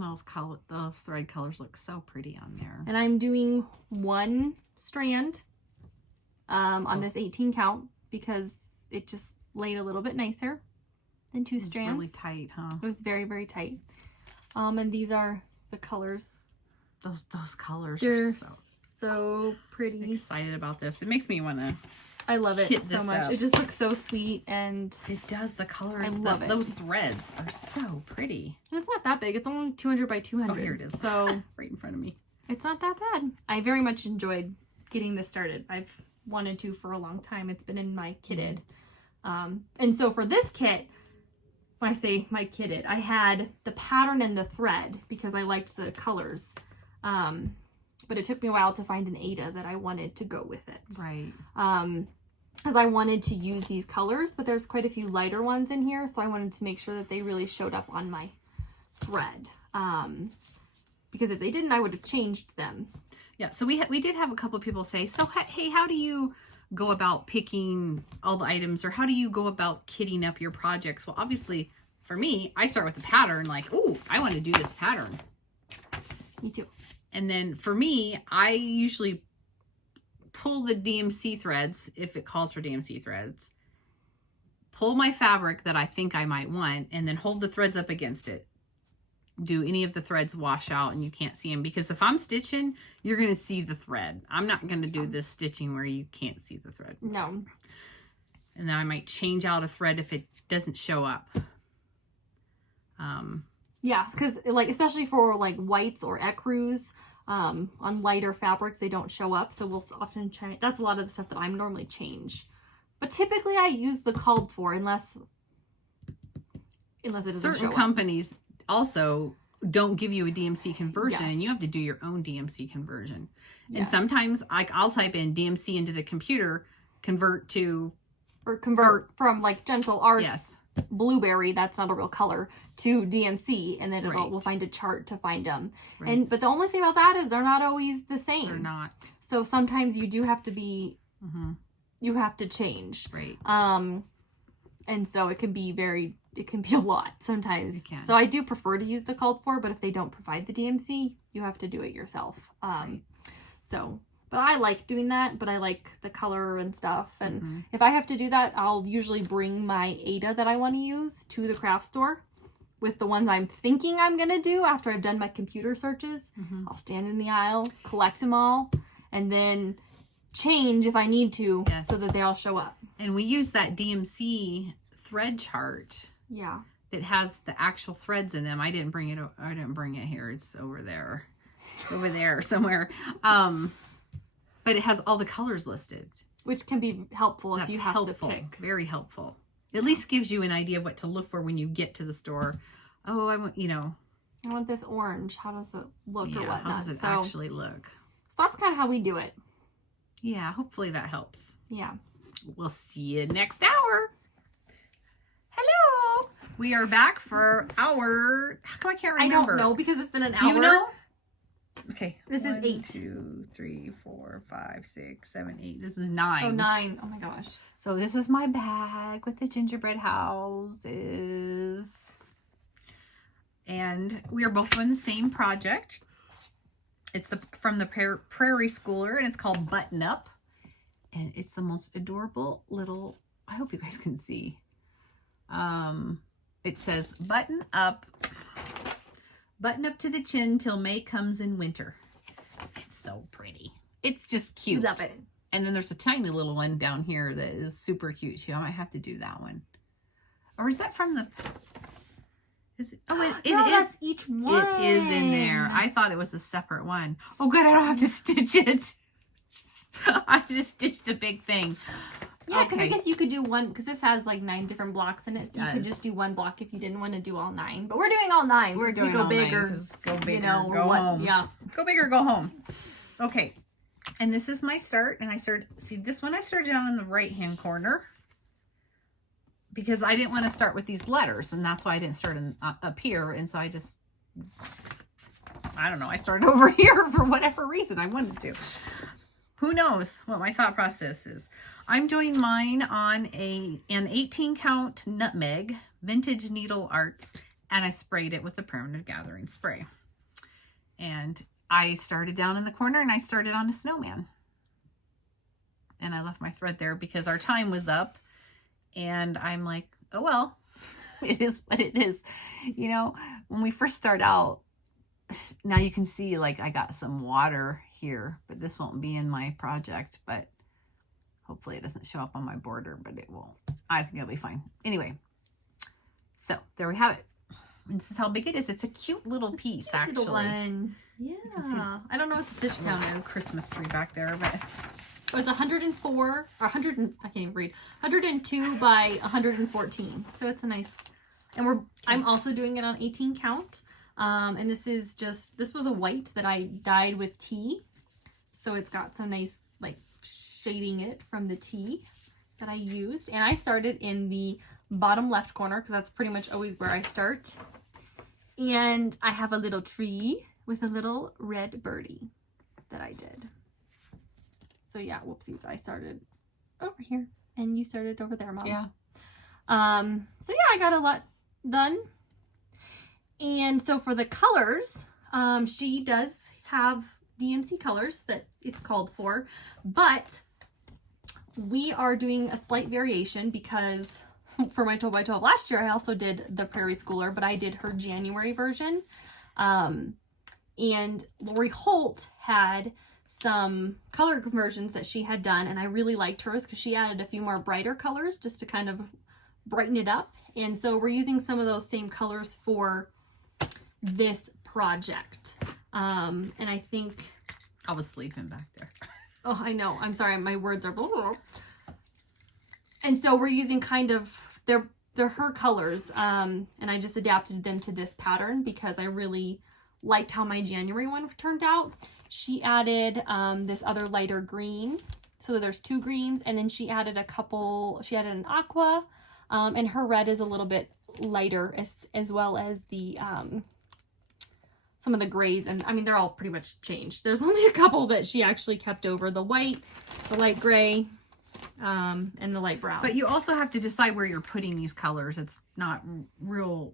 Those thread colors look so pretty on there. And I'm doing 1 strand on this 18 count because it just laid a little bit nicer than 2 strands. Really tight, huh? It was very, very tight. And these are the colors. Those colors They're are so pretty. Excited about this. It makes me want to. I love it so much. Up. It just looks so sweet, and it does. The colors. I love it. Those threads are so pretty. And it's not that big. It's only 200 by 200. Oh, here it is. So right in front of me. It's not that bad. I very much enjoyed getting this started. I've wanted to for a long time. It's been in my kitted. And so for this kit, when I say my kitted, I had the pattern and the thread because I liked the colors. But it took me a while to find an Ada that I wanted to go with it. Right. Because I wanted to use these colors, but there's quite a few lighter ones in here, so I wanted to make sure that they really showed up on my thread. Because if they didn't, I would have changed them. Yeah, so we did have a couple of people say, so hey, how do you go about picking all the items, or how do you go about kitting up your projects? Well, obviously, for me, I start with the pattern, like, ooh, I want to do this pattern. Me too. And then for me, I usually pull the DMC threads, if it calls for DMC threads, pull my fabric that I think I might want, and then hold the threads up against it. Do any of the threads wash out and you can't see them? Because if I'm stitching, you're going to see the thread. I'm not going to do this stitching where you can't see the thread. No. And then I might change out a thread if it doesn't show up. Yeah, because like especially for like whites or ecrus, on lighter fabrics, they don't show up. So we'll often change. That's a lot of the stuff that I'm normally change. But typically I use the called for unless it doesn't Certain show up. companies also don't give you a DMC conversion, Yes. and you have to do your own DMC conversion. And Yes. sometimes I'll type in DMC into the computer, convert from like Gentle Arts, yes, blueberry, that's not a real color, to DMC, and then Right. we'll find a chart to find them. Right. But the only thing about that is they're not always the same. they're not. So sometimes you do have to be, Mm-hmm. you have to change. Right. And so it can be a lot sometimes. It can. So I do prefer to use the called for, but if they don't provide the DMC, you have to do it yourself. Right. So, But I like doing that, but I like the color and stuff. And if I have to do that, I'll usually bring my Ada that I want to use to the craft store with the ones I'm thinking I'm going to do after I've done my computer searches. I'll stand in the aisle, collect them all, and then change if I need to so that they all show up. And we use that DMC thread chart. Yeah. That has the actual threads in them. I didn't bring it here. It's over there. Over there somewhere. But it has all the colors listed. Which can be helpful if you have to pick. Very helpful. At least gives you an idea of what to look for when you get to the store. Oh, I want, I want this orange. How does it look or whatnot? How does it actually look? So that's kind of how we do it. Yeah, hopefully that helps. Yeah. We'll see you next hour. Hello. We are back for our, how come I can't remember? I don't know because it's been an hour. Do you know? Okay. This is 8. 2, 3, 4, 5, 6, 7, 8. This is 9. Oh, 9. Oh my gosh. So this is my bag with the gingerbread houses. And we are both doing the same project. It's from the Prairie Schooler, and it's called Button Up. And it's the most adorable little, I hope you guys can see. It says, button up to the chin till May comes in winter. It's so pretty. It's just cute. Love it. And then there's a tiny little one down here that is super cute too. I might have to do that one. Or is that from the... Is it? Oh, it no, is. That's each one. It is in there. I thought it was a separate one. Oh, good. I don't have to stitch it. I just stitched the big thing. Yeah, because I guess you could do one, because this has like 9 different blocks in it, so you could just do one block if you didn't want to do all 9. But we're doing all 9. We're doing go all bigger, 9. Go bigger, go home. Yeah. Go bigger, go home. Okay. And this is my start. And I started, see this one I started down in the right-hand corner. Because I didn't want to start with these letters. And that's why I didn't start up here. And so I just, I don't know, I started over here for whatever reason I wanted to. Who knows what my thought process is. I'm doing mine on an 18 count nutmeg, vintage needle arts, and I sprayed it with the permanent gathering spray. And I started down in the corner and I started on a snowman. And I left my thread there because our time was up. And I'm like, oh well, it is what it is. You know, when we first start out, now you can see like I got some water here, but this won't be in my project, but hopefully it doesn't show up on my border, but it won't. I think it'll be fine. Anyway, so there we have it. And this is how big it is. It's a cute little piece, actually. Little one. Yeah. I don't know what the stitch count is. Christmas tree back there, but... So it's 104, or 100, I can't even read, 102 by 114. So it's a nice, and I'm also doing it on 18 count. And this was a white that I dyed with tea. So it's got some nice, like, shading it from the tea that I used. And I started in the bottom left corner because that's pretty much always where I start. And I have a little tree with a little red birdie that I did. So yeah, whoopsies, I started over here and you started over there, Mom. Yeah. So yeah, I got a lot done. And so for the colors, she does have DMC colors that it's called for, but we are doing a slight variation because for my 12x12 last year, I also did the Prairie Schooler, but I did her January version. And Lori Holt had some color conversions that she had done, and I really liked hers because she added a few more brighter colors just to kind of brighten it up. And so we're using some of those same colors for this project. And I think I was sleeping back there. Oh, I know. I'm sorry. My words are blah, blah, blah. And so we're using kind of they're her colors. And I just adapted them to this pattern because I really liked how my January one turned out. She added this other lighter green. So there's 2 greens, and then she added she added an aqua, and her red is a little bit lighter as well as the some of the grays, and I mean they're all pretty much changed. There's only a couple that she actually kept over: the white, the light gray, and the light brown. But you also have to decide where you're putting these colors. It's not real.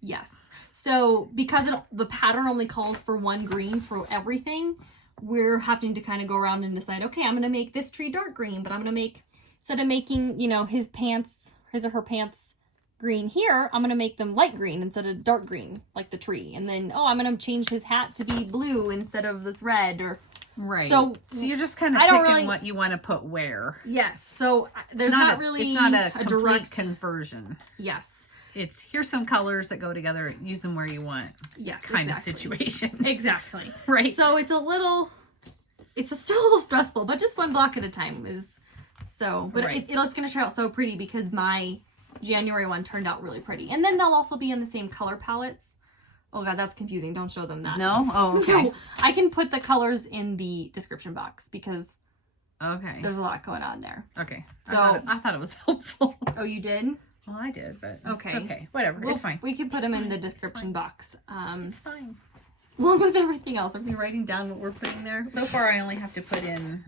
Yes. So because the pattern only calls for 1 green for everything, we're having to kind of go around and decide, okay, I'm going to make this tree dark green, but I'm going to make, instead of making, you know, his or her pants green here, I'm going to make them light green instead of dark green, like the tree. And then, oh, I'm going to change his hat to be blue instead of this red, or... Right. So you're just kind of picking what you want to put where. Yes. So there's not really it's not a complete direct conversion. Yes. It's here's some colors that go together, use them where you want. Yes. Kind of situation. Exactly. Right. So it's still a little stressful, but just one block at a time is so. But right. it's going to turn out so pretty because my January one turned out really pretty, and then they'll also be in the same color palettes. Oh god, that's confusing. Don't show them that. No? Oh, okay. No, I can put the colors in the description box because there's a lot going on there. Okay. So I thought it was helpful. Oh, you did? Well, I did, but okay. It's okay. Whatever. It's fine. We can put them in the description box. It's fine. Along with everything else. Are we writing down what we're putting there? So far, I only have to put in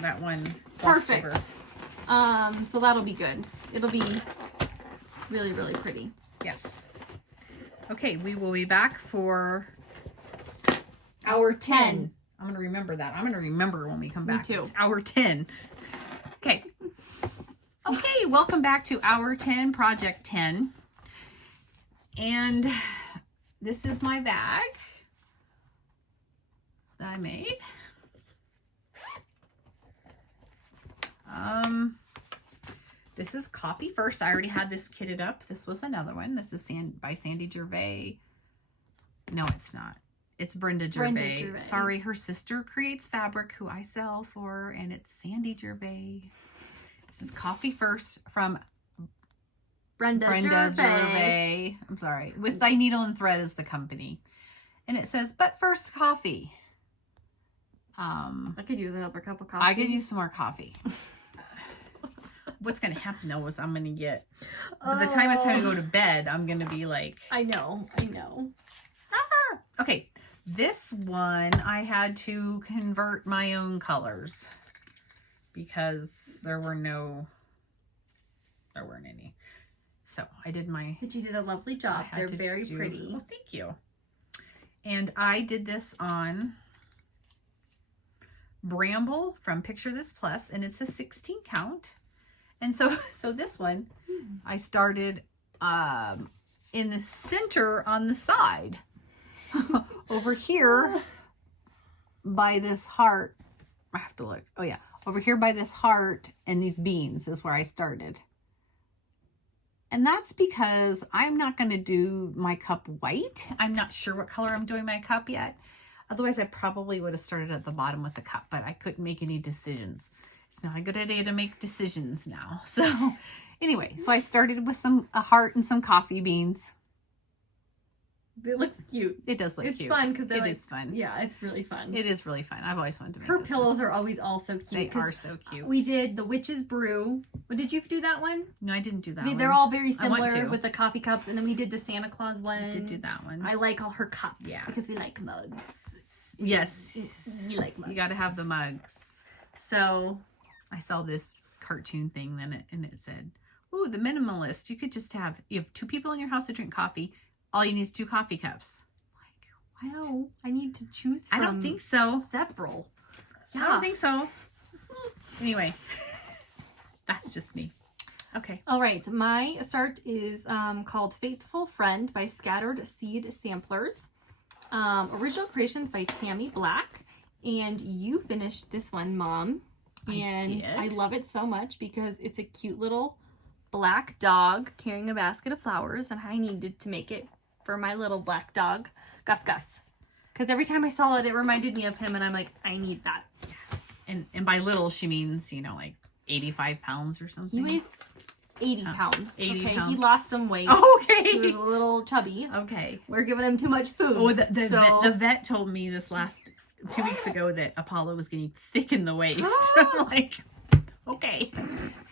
that one. Perfect. So that'll be good. It'll be really, really pretty. Yes. Okay, we will be back for hour 10. I'm going to remember that. I'm going to remember when we come back. Me too. It's hour 10. Okay. Okay, welcome back to hour 10, project 10. And this is my bag that I made. This is Coffee First. I already had this kitted up. This was another one. This is by Sandy Gervais. No, it's not. It's Brenda Gervais. Sorry, her sister creates fabric who I sell for, and it's Sandy Gervais. This is Coffee First from Brenda Gervais. I'm sorry. With Thy Needle and Thread is the company. And it says, but first coffee. I could use another cup of coffee. I could use some more coffee. What's going to happen though is I'm going to get, by the time it's time to go to bed, I'm going to be like. I know. Ah! Okay. This one, I had to convert my own colors because there weren't any. So I did my. But you did a lovely job. They're very pretty. Oh, thank you. And I did this on Bramble from Picture This Plus, and it's a 16 count. And so this one, I started in the center on the side. Over here by this heart. I have to look. Oh, yeah. Over here by this heart and these beans is where I started. And that's because I'm not going to do my cup white. I'm not sure what color I'm doing my cup yet. Otherwise, I probably would have started at the bottom with the cup, but I couldn't make any decisions. It's not a good idea to make decisions now. So anyway, so I started with a heart and some coffee beans. It looks cute. It does look cute. It's fun because it is fun. Yeah, it's really fun. It is really fun. I've always wanted to make her pillows are always all so cute. They are so cute. We did the Witch's Brew. What did you do that one? No, I didn't do that one. They're all very similar with the coffee cups, and then we did the Santa Claus one. I did do that one. I like all her cups. Yeah, because we like mugs. Yes, you like mugs. You got to have the mugs. So I saw this cartoon thing and it said, "Oh, the minimalist. You have 2 people in your house that drink coffee. All you need is 2 coffee cups." Wow, I need to choose from I don't think so. Several. Yeah. I don't think so. Anyway, that's just me. Okay. All right. My start is called Faithful Friend by Scattered Seed Samplers. Original creations by Tammy Black. And you finished this one, Mom. And I love it so much because it's a cute little black dog carrying a basket of flowers. And I needed to make it for my little black dog, Gus Gus. Because every time I saw it, it reminded me of him. And I'm like, I need that. And by little, she means, like 85 pounds or something. He weighs 80 pounds. 80 okay, pounds. He lost some weight. Oh, okay. He was a little chubby. Okay. We're giving him too much food. Oh, the vet told me this 2 weeks ago that Apollo was getting thick in the waist. I'm like, okay.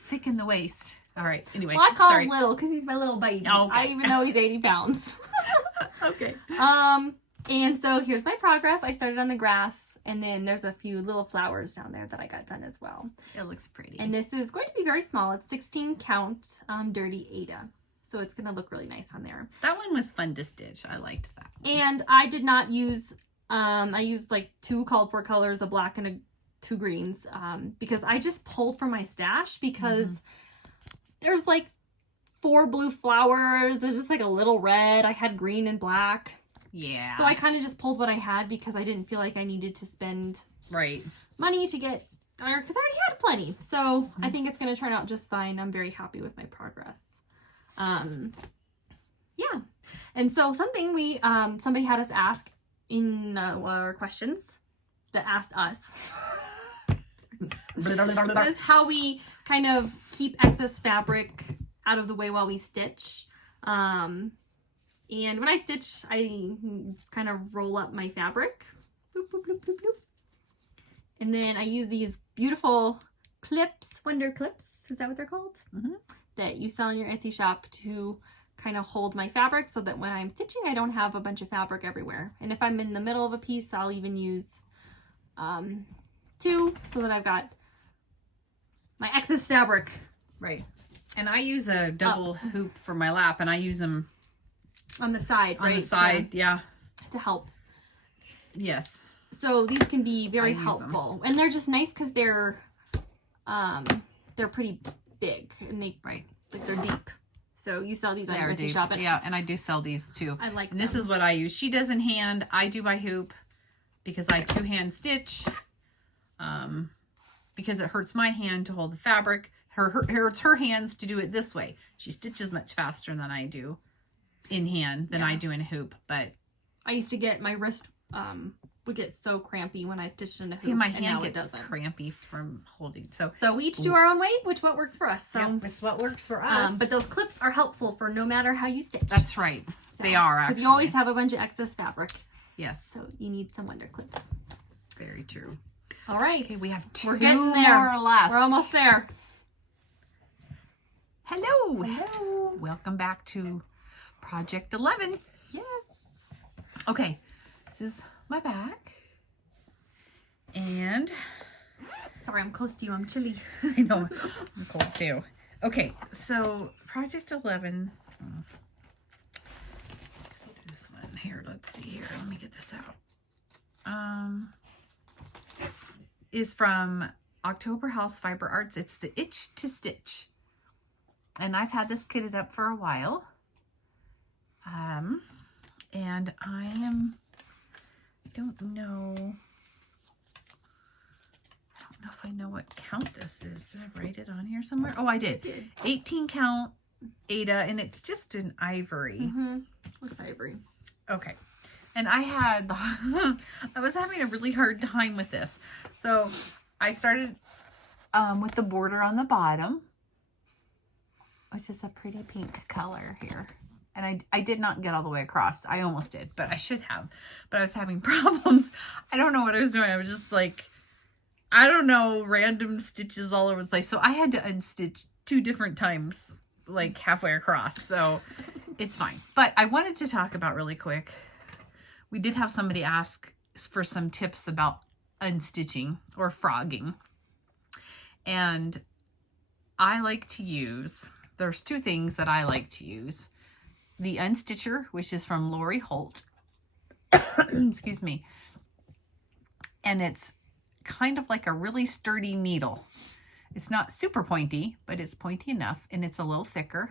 Thick in the waist. All right. Anyway. Well, I call him little because he's my little baby. Oh, okay. I even know he's 80 pounds. Okay. And so here's my progress. I started on the grass. And then there's a few little flowers down there that I got done as well. It looks pretty. And this is going to be very small. It's 16 count Dirty Ada. So it's going to look really nice on there. That one was fun to stitch. I liked that one. And I did not use I used like 2 called for colors, a black and 2 greens, because I just pulled from my stash because there's like 4 blue flowers. There's just like a little red. I had green and black. Yeah. So I kind of just pulled what I had because I didn't feel like I needed to spend money to get, because I already had plenty. So I think it's going to turn out just fine. I'm very happy with my progress. Yeah. And so something we, somebody had us ask in our questions that asked us is how we kind of keep excess fabric out of the way while we stitch. And when I stitch, I kind of roll up my fabric. Bloop, bloop, bloop, bloop, bloop. And then I use these beautiful clips, Wonder Clips, is that what they're called? That you sell in your Etsy shop to kind of hold my fabric so that when I'm stitching, I don't have a bunch of fabric everywhere. And if I'm in the middle of a piece, I'll even use 2 so that I've got my excess fabric. Right. And I use a double hoop for my lap, and I use them on the side, right? On the side, yeah. To help. Yes. So these can be very helpful. And they're just nice because they're pretty big and they like they're deep. So you sell these on your Etsy shop. Yeah, and I do sell these too. I like them. This is what I use. She does in hand. I do by hoop because I 2-hand stitch. Because it hurts my hand to hold the fabric. It hurts her hands to do it this way. She stitches much faster than I do in hand than I do in hoop. But I used to get my wrist would get so crampy when I stitched in a hoop. See, my hand gets crampy from holding. So we each do our own way, what works for us. So yep, it's what works for us. But those clips are helpful for no matter how you stitch. That's right. So, they are actually. Because you always have a bunch of excess fabric. Yes. So you need some Wonder Clips. Very true. All right. Okay, we have 2 We're getting there. more left. We're almost there. Hello. Hello. Welcome back to Project 11. Yes. Okay, this is my back. And sorry, I'm close to you. I'm chilly. I know. I'm cold too. Okay, so Project 11. Let's do this one here. Let's see here. Let me get this out. Is from October House Fiber Arts. It's the Itch to Stitch. And I've had this kitted up for a while. And I don't know if I know what count this is. Did I write it on here somewhere? Oh, I did. 18 count Ada, and it's just an ivory. Looks ivory. Okay. And I was having a really hard time with this. So I started with the border on the bottom, which is a pretty pink color here. And I did not get all the way across. I almost did, but I should have. But I was having problems. I don't know what I was doing. I was just like, I don't know, random stitches all over the place. So I had to unstitch 2 different times, like halfway across. So it's fine. But I wanted to talk about really quick. We did have somebody ask for some tips about unstitching or frogging. And I like to use, there's 2 things that I like to use. The Unstitcher, which is from Lori Holt. Excuse me. And it's kind of like a really sturdy needle. It's not super pointy, but it's pointy enough, and it's a little thicker.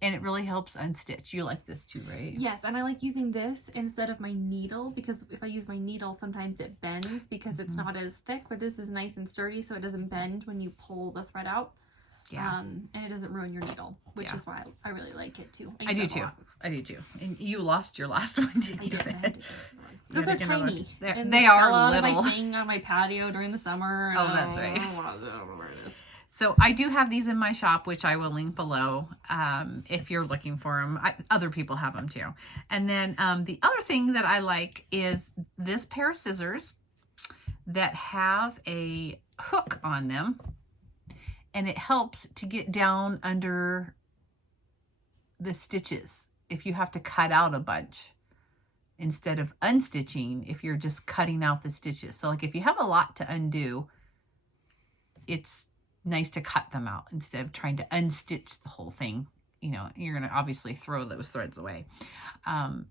And it really helps unstitch. You like this too, right? Yes, and I like using this instead of my needle, because if I use my needle, sometimes it bends because it's not as thick, but this is nice and sturdy, so it doesn't bend when you pull the thread out. Yeah. And it doesn't ruin your needle, which is why I really like it too. I do too. I do too. And you lost your last one, didn't you? I did. Because they're tiny. They are little. My thing on my patio during the summer. Oh, that's right. I don't know where it is. So I do have these in my shop, which I will link below if you're looking for them. Other people have them too. And then the other thing that I like is this pair of scissors that have a hook on them. And it helps to get down under the stitches if you have to cut out a bunch instead of unstitching if you're just cutting out the stitches. So like if you have a lot to undo, it's nice to cut them out instead of trying to unstitch the whole thing you know, you're going to obviously throw those threads away.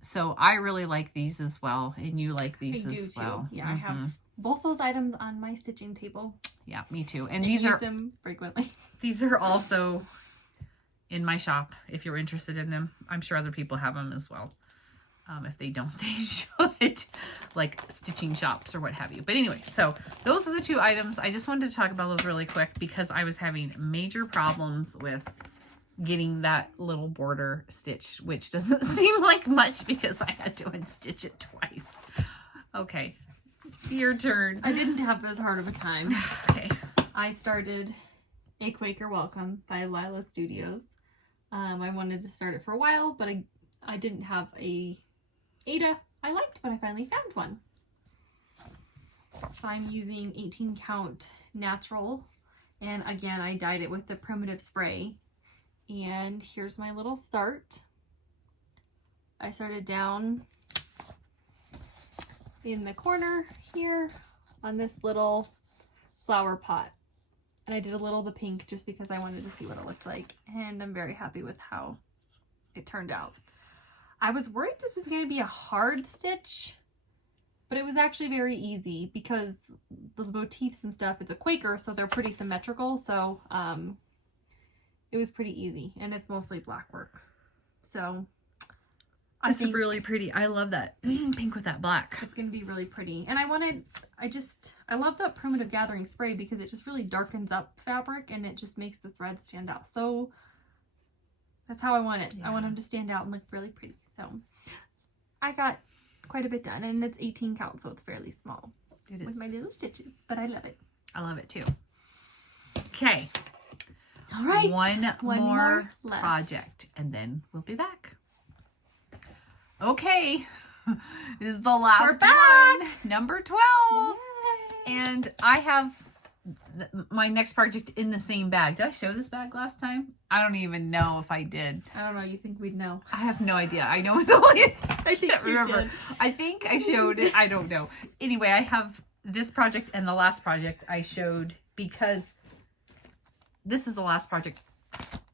So I really like these as well. And you like these as well. Yeah, I have both those items on my stitching table. Yeah, me too. And these are them frequently. These are also in my shop if you're interested in them. I'm sure other people have them as well. If they don't, they should, like stitching shops or what have you. But anyway, so those are the 2 items. I just wanted to talk about those really quick because I was having major problems with getting that little border stitched, which doesn't seem like much because I had to unstitch it twice. Okay, your turn. I didn't have as hard of a time. Okay. I started A Quaker Welcome by Lila Studios. I wanted to start it for a while, but I didn't have a Ada I liked, but I finally found one. So I'm using 18 count natural, and again I dyed it with the primitive spray. And here's my little start. I started down in the corner here on this little flower pot, and I did a little of the pink just because I wanted to see what it looked like, and I'm very happy with how it turned out. I was worried this was going to be a hard stitch, but it was actually very easy because the motifs and stuff, it's a Quaker, so they're pretty symmetrical. So it was pretty easy, and it's mostly black work. So I think really pretty. I love that pink with that black. It's going to be really pretty. And I love that primitive gathering spray because it just really darkens up fabric and it just makes the threads stand out. So that's how I want it. Yeah. I want them to stand out and look really pretty. So I got quite a bit done, and it's 18 count, so it's fairly small. It is. With my little stitches, but I love it. I love it too. Okay. All right. One more project, and then we'll be back. Okay. This is the last one. Number 12. Yay. And I have my next project in the same bag. Did I show this bag last time? I don't even know if I did. I don't know. You think we'd know? I have no idea. I know it's only... I can't remember. Did. I think I showed it. I don't know. Anyway, I have this project and the last project I showed because this is the last project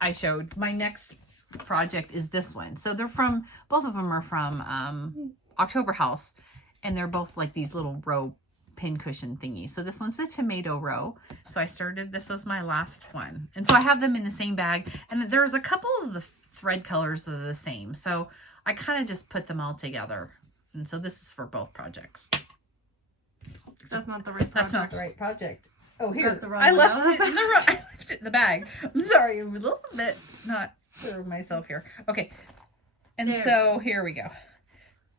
I showed. My next project is this one. So they're from... Both of them are from October House. And they're both like these little row pin cushion thingy. So this one's the tomato row. So I started, this was my last one. And so I have them in the same bag. And there's a couple of the thread colors that are the same. So I kind of just put them all together. And so this is for both projects. That's not the right project. That's not the right project. Oh, here. I left it in the bag. I'm sorry. I'm a little bit not sure of myself here. Okay. And there. So here we go.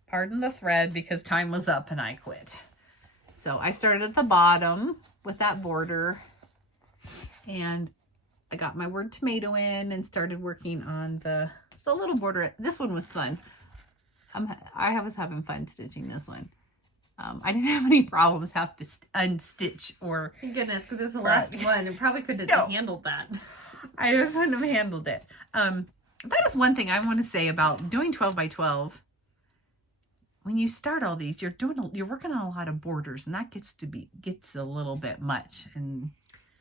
Pardon the thread because time was up and I quit. So I started at the bottom with that border, and I got my word tomato in and started working on the little border. This one was fun. I was having fun stitching this one. I didn't have any problems have to unstitch or... Thank goodness, because it was the last one and probably couldn't have handled that. I couldn't have handled it. That is one thing I want to say about doing 12 by 12. When you start all these, you're working on a lot of borders, and that gets a little bit much. And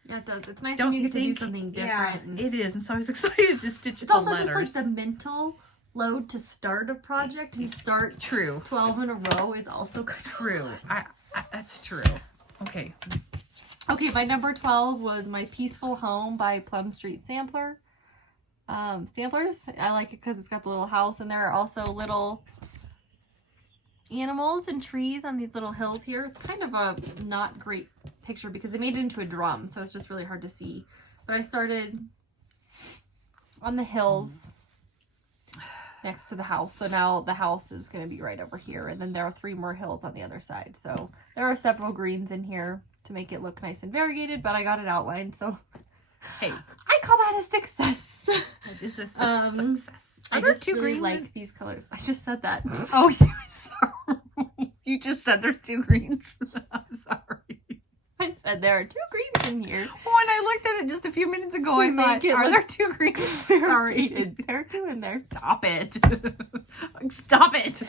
yeah, it does. It's nice when you get to do something different. Yeah, it is. And so I was excited to stitch the letters. It's also just like the mental load to start a project and start 12 in a row is also true. That's true. Okay. Okay, my number 12 was My Peaceful Home by Plum Street Sampler. Samplers. I like it because it's got the little house, and there are also little animals and trees on these little hills here. It's kind of a not great picture because they made it into a drum, so it's just really hard to see. But I started on the hills next to the house, so now the house is going to be right over here, and then there are 3 more hills on the other side. So there are several greens in here to make it look nice and variegated, but I got it outlined, so hey, I call that a success. That is a success. I just really like these colors. I just said that. Oh, sorry. You just said there's 2 greens. I'm sorry. I said there are 2 greens in here. Well, when I looked at it just a few minutes ago, I thought, are there 2 greens variegated? There are 2 in there. Stop it. Stop it.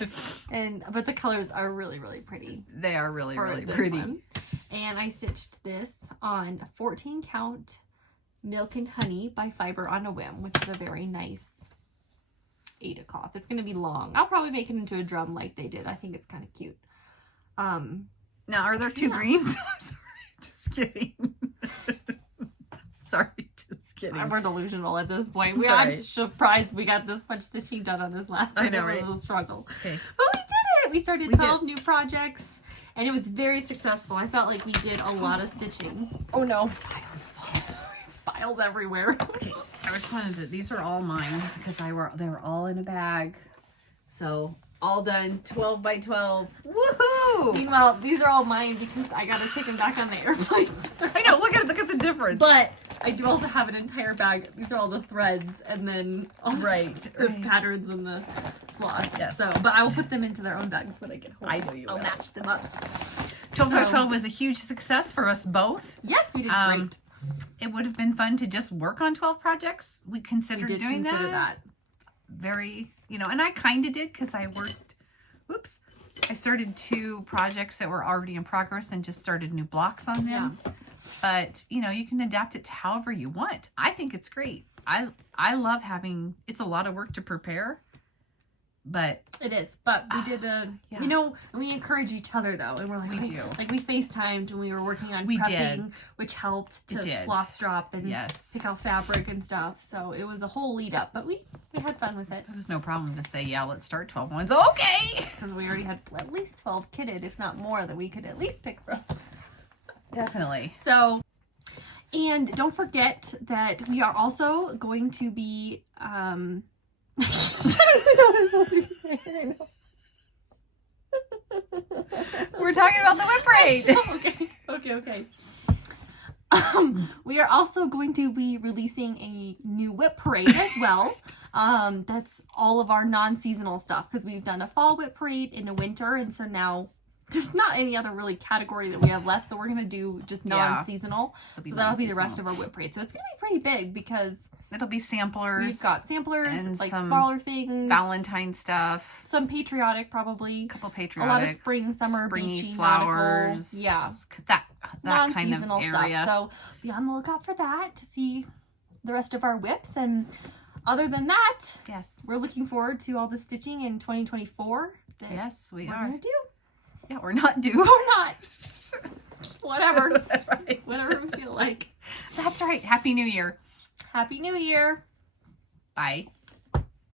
But the colors are really, really pretty. They are really, really pretty. One. And I stitched this on 14 count Milk and Honey by Fiber on a Whim, which is a very nice Ada cloth. It's going to be long. I'll probably make it into a drum like they did. I think it's kind of cute. Now, are there two greens? Sorry, just kidding. Sorry, just kidding. We're delusional at this point. Sorry. I'm surprised we got this much stitching done on this last one. I know, It right? was a struggle. Okay. But we did it. We started 12 new projects, and it was very successful. I felt like we did a lot of stitching. Oh no. Files everywhere. Okay, I just wanted to, these are all mine because they were all in a bag. So, all done, 12 by 12. Woohoo! Meanwhile, these are all mine because I gotta take them back on the airplane. I know, look at the difference. But I do also have an entire bag. These are all the threads and then all the patterns and the floss. Yes. So, but I will put them into their own bags when I get home. I know you I'll will. match them up. 12 by 12 was a huge success for us both. Yes, we did great. It would have been fun to just work on 12 projects. We We considered did doing consider that. Very, and I kind of did because I worked, I started 2 projects that were already in progress and just started new blocks on them. Yeah. But, you can adapt it to however you want. I think it's great. I love having, it's a lot of work to prepare, but it is. But we did we encourage each other though. And we're like, we do. Like we FaceTimed when we were working on We prepping, which helped to floss drop and pick out fabric and stuff. So it was a whole lead up, but we had fun with it. It was no problem to say, yeah, let's start 12 ones. Okay. Because we already had at least 12 kitted, if not more, that we could at least pick from. Definitely. So, and don't forget that we are also going to be, We're talking about the whip parade. Okay. We are also going to be releasing a new whip parade as well. That's all of our non-seasonal stuff because we've done a fall whip parade in a winter, and so now there's not any other really category that we have left, so we're going to do just non-seasonal. So that'll be the rest of our whip parade. So it's going to be pretty big because it'll be samplers. We've got samplers, and like some smaller things. Valentine stuff. Some patriotic, probably. A couple patriotic. A lot of spring, summer, springy beachy, flowers. nautical. Yeah. That kind of non-seasonal area. stuff. So be on the lookout for that to see the rest of our whips. And other than that, yes, we're looking forward to all the stitching in 2024. Yes, we are. are. Gonna do. Yeah, we're not due. We're not. Whatever. Right. Whatever we feel like. That's right. Happy New Year. Happy New Year. Bye.